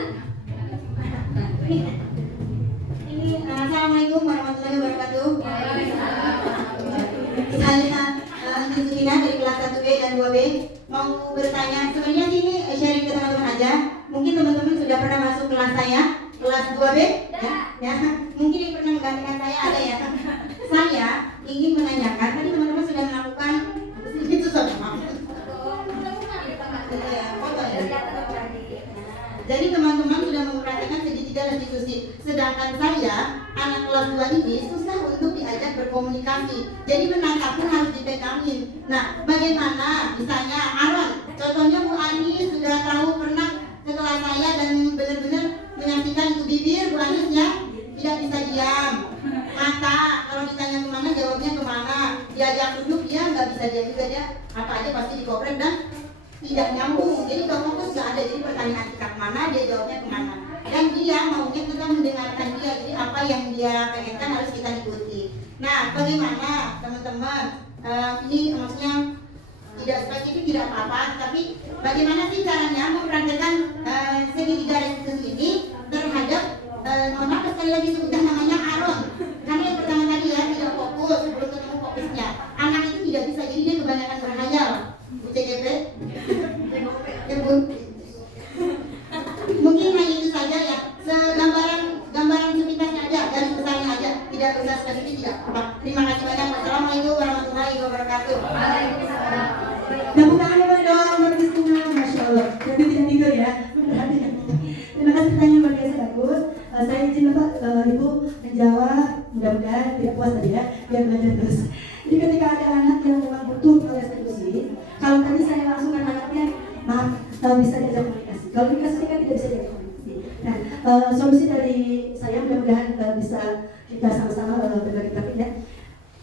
Ini assalamualaikum warahmatullahi wabarakatuh. Saya Antin Sukina dari kelas 1B dan 2B mau bertanya. Sebenarnya sih ini sharing ke teman-teman aja. Mungkin teman-teman sudah pernah masuk kelas saya, kelas 2B, ya. Mungkin yang pernah menggantikan saya ada ya. Saya ingin menanyakan, tadi teman-teman sudah melakukan itu sama. Jadi teman-teman sudah memperhatikan segitiga restitusi. Sedangkan saya, anak kelas 2 ini susah untuk diajak berkomunikasi. Jadi menangkap pun harus dipegangin. Nah, bagaimana misalnya Aaron, contohnya Bu Ani sudah tahu pernah ke kelas saya dan benar-benar menyaksikan itu bibir Bu Ani ya tidak bisa diam. Mata, kalau ditanya kemana jawabnya kemana. Diajak duduk dia nggak bisa diam juga, dia apa aja pasti dikoprek dan tidak nyambung, jadi gak fokus, gak ada. Jadi pertanyaan kita kemana, dia jawabnya kemana. Dan dia maunya kita mendengarkan dia, jadi apa yang dia pengenkan harus kita ikuti. Nah, bagaimana teman-teman, ini maksudnya tidak spesifik, tidak apa-apa, tapi bagaimana sih caranya mempraktekkan segitiga restitusi ini terhadap mohon maaf sekali lagi sebutkan namanya Aaron. Karena yang pertama tadi ya, tidak fokus, belum ketemu fokusnya. Anak itu tidak bisa, jadi dia kebanyakan berhayal. CGP ya Bu, mungkin hanya itu saja ya, gambaran sepintasnya aja, garis besarnya aja, tidak usah spesifik, tidak apa. Terima kasih banyak. Wassalamualaikum warahmatullahi wabarakatuh. Tepuk tangan kepada doa untuk Kristina, Masya Allah. Jadi tidak tidur ya. Terima kasih pertanyaan luar biasa bagus. Saya izin Bapak Ibu menjawab, mudah-mudahan tidak puas tadi ya, biar belajar terus. Jadi ketika ada anak yang memang butuh restitusi, kalau tadi saya langsung kan anaknya, maaf, bisa diajak komunikasi. Kalau komunikasi kan tidak bisa diajak komunikasi. Nah, solusi dari saya mudah-mudahan bisa kita sama-sama berbagi praktik ya.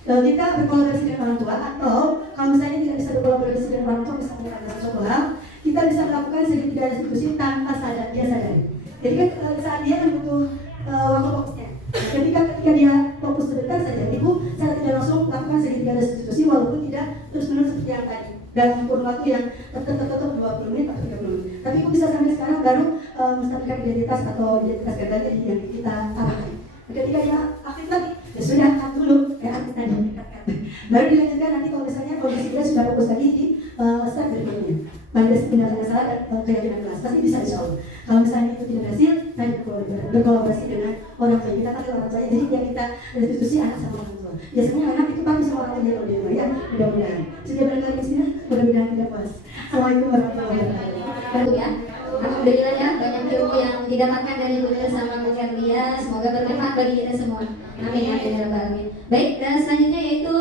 Kita berkolaborasi dengan orang tua, atau kalau misalnya tidak bisa berkolaborasi dengan orang tua, misalnya ada sesuatu hal, kita bisa melakukan segitiga restitusi tanpa dia sadari. Jadi kan saat dia kan butuh waktu fokusnya. Ketika dia fokus sebentar saja, ibu secara tidak langsung lakukan segitiga restitusi walaupun tidak terus-menerus seperti yang tadi dalam kurun waktu yang tertutup 20 menit atau 30 menit. Tapi ibu bisa sampai sekarang baru menstabilkan identitas atau identitas ganda yang kita arahkan. Ketika dia aktif lagi, ya sudah cut dulu, aktif tadi, baru dilanjutkan nanti kalau misalnya kondisi dia sudah fokus lagi di step berikutnya. Validasi tindakan salah dan keyakinan kelas pasti bisa insya Allah. Kalau misalnya itu tidak berhasil, tanya berkolaborasi dengan orang tua. Kita kan orang tua, jadi dia kita restitusi anak sama orang tua. Biasanya anak itu pasti sama orang tua di rumah ya, mudah-mudahan. Sudah barangkali di sini, mudah-mudahan tidak puas. Assalamualaikum warahmatullahi wabarakatuh. Ya, alhamdulillah ya banyak ilmu yang didapatkan dari Bu Nur sama Bu Herlia. Semoga bermanfaat bagi kita semua. Amin ya rabbal alamin. Baik, dan selanjutnya yaitu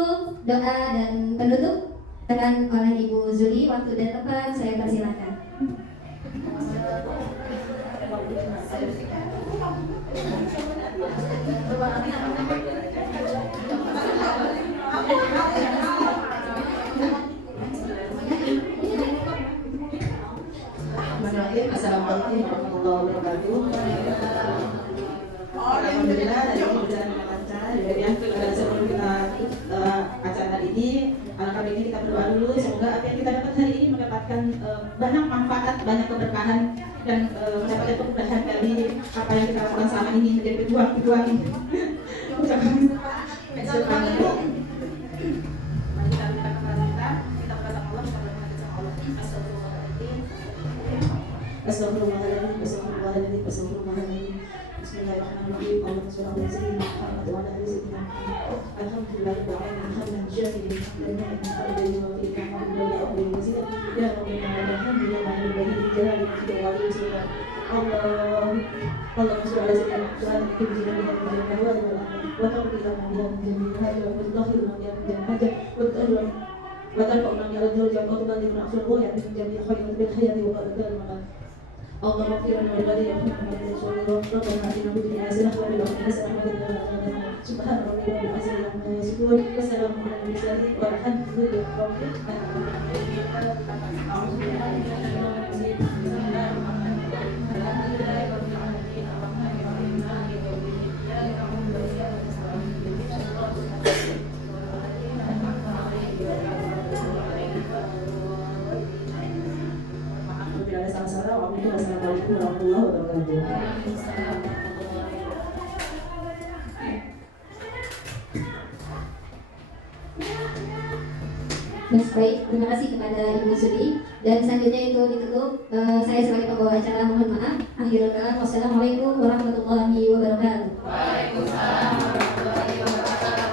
doa dan penutup dengan oleh Ibu Zuli. Waktu dan tempat saya persilakan. Assalamualaikum warahmatullahi wabarakatuh. Alhamdulillah hari ini berjalan dengan lancar. Dan sebelum kita acara ini, alangkah baiknya kita berdoa dulu. Semoga apa yang kita dapat hari ini mendapatkan banyak manfaat, banyak keberkahan dan mendapatkan kemudahan dari apa yang kita lakukan selama ini menjadi pejuang-pejuang. Ucapkan Assalamualaikum. Mari kita minta kepada kita kepada Allah, kita berdoa kepada Allah. Astagfirullahaladzim, astagfirullahaladzim, astagfirullahaladzim. Bismillahirrahmanirrahim. Allahumma shalli ala sayyidina Muhammad wa ala ali sayyidina Muhammad. Alhamdulillah hamdan jamilan lillahi hamdan wa fi'lan wa bi'amri wazir. Ya rabbi alhamdulillah wa bihi jalali wa ala Allahumma shalli ala sayyidina Muhammad wa ala ali sayyidina Muhammad wa tawfiq lana biha min jami'i wa dhahir lana biha min jami'i wa tarfa'na biha al-darajat wa tuballighuna aqsal ghayat min jami'i khairat bil hayati wa barakatuh makan. Allah maghfirna wa lana ya Muhammad rasulullah rabbana atina fid dunya hasanah wa fil akhirati hasanah wa qina adzaban nar. Subhana rabbika rabbil izzati amma yasifun wa salamun alal mursalin walhamdulillahi rabbil Assalamualaikum warahmatullahi wabarakatuh. Baik, terima kasih kepada Ibu Sudi. Dan selanjutnya itu ditutup saya sebagai pembawa acara mohon maaf. Akhirul kalam, wassalamualaikum warahmatullahi wabarakatuh. Waalaikumsalam warahmatullahi wabarakatuh.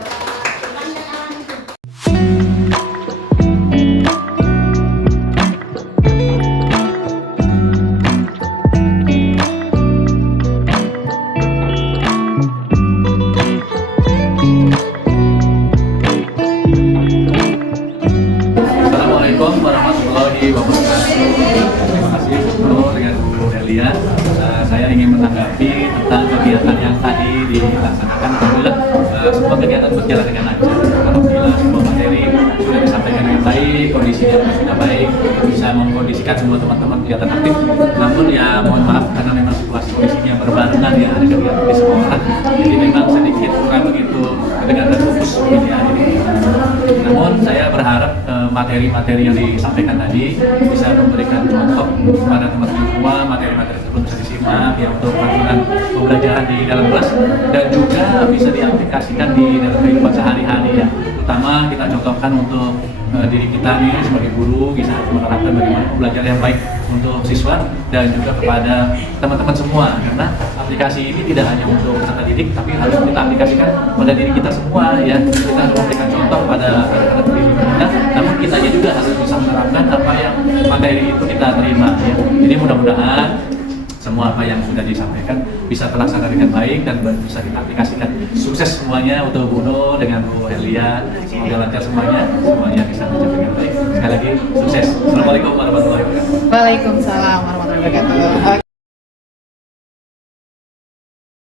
Assalamualaikum warahmatullahi wabarakatuh. Terima kasih Bu dengan Bu Helia. Saya ingin menanggapi tentang kegiatan yang tadi dilaksanakan. Alhamdulillah semua kegiatan berjalan dengan lancar. Alhamdulillah semua materi sudah disampaikan dengan baik, kondisinya sudah baik, bisa mengkondisikan semua teman-teman kegiatan aktif. Namun ya mohon maaf karena memang situasi kondisinya berbarengan ya, ada kegiatan di sekolah, jadi memang sedikit kurang begitu kedengaran fokus ya. Namun saya berharap materi-materi yang disampaikan tadi bisa memberikan contoh kepada teman-teman semua. Materi-materi tersebut bisa disimak ya untuk melakukan pembelajaran di dalam kelas dan juga bisa diaplikasikan di dalam kehidupan sehari-hari ya. Pertama kita contohkan untuk diri kita nih sebagai guru bisa menerapkan bagaimana pembelajaran yang baik untuk siswa dan juga kepada teman-teman semua, karena aplikasi ini tidak hanya untuk peserta didik tapi harus kita aplikasikan pada diri kita semua ya. Kita harus memberikan contoh pada anak-anak didik kita, namun kita juga harus bisa menerapkan apa yang materi itu kita terima ya. Jadi mudah-mudahan semua apa yang sudah disampaikan bisa terlaksana dengan baik dan bisa kita aplikasikan. Sukses semuanya untuk Bu Nur dengan Bu Helia, semoga lancar semuanya bisa mencapai dengan baik. Sekali lagi sukses. Assalamualaikum warahmatullahi wabarakatuh. Waalaikumsalam warahmatullahi wabarakatuh.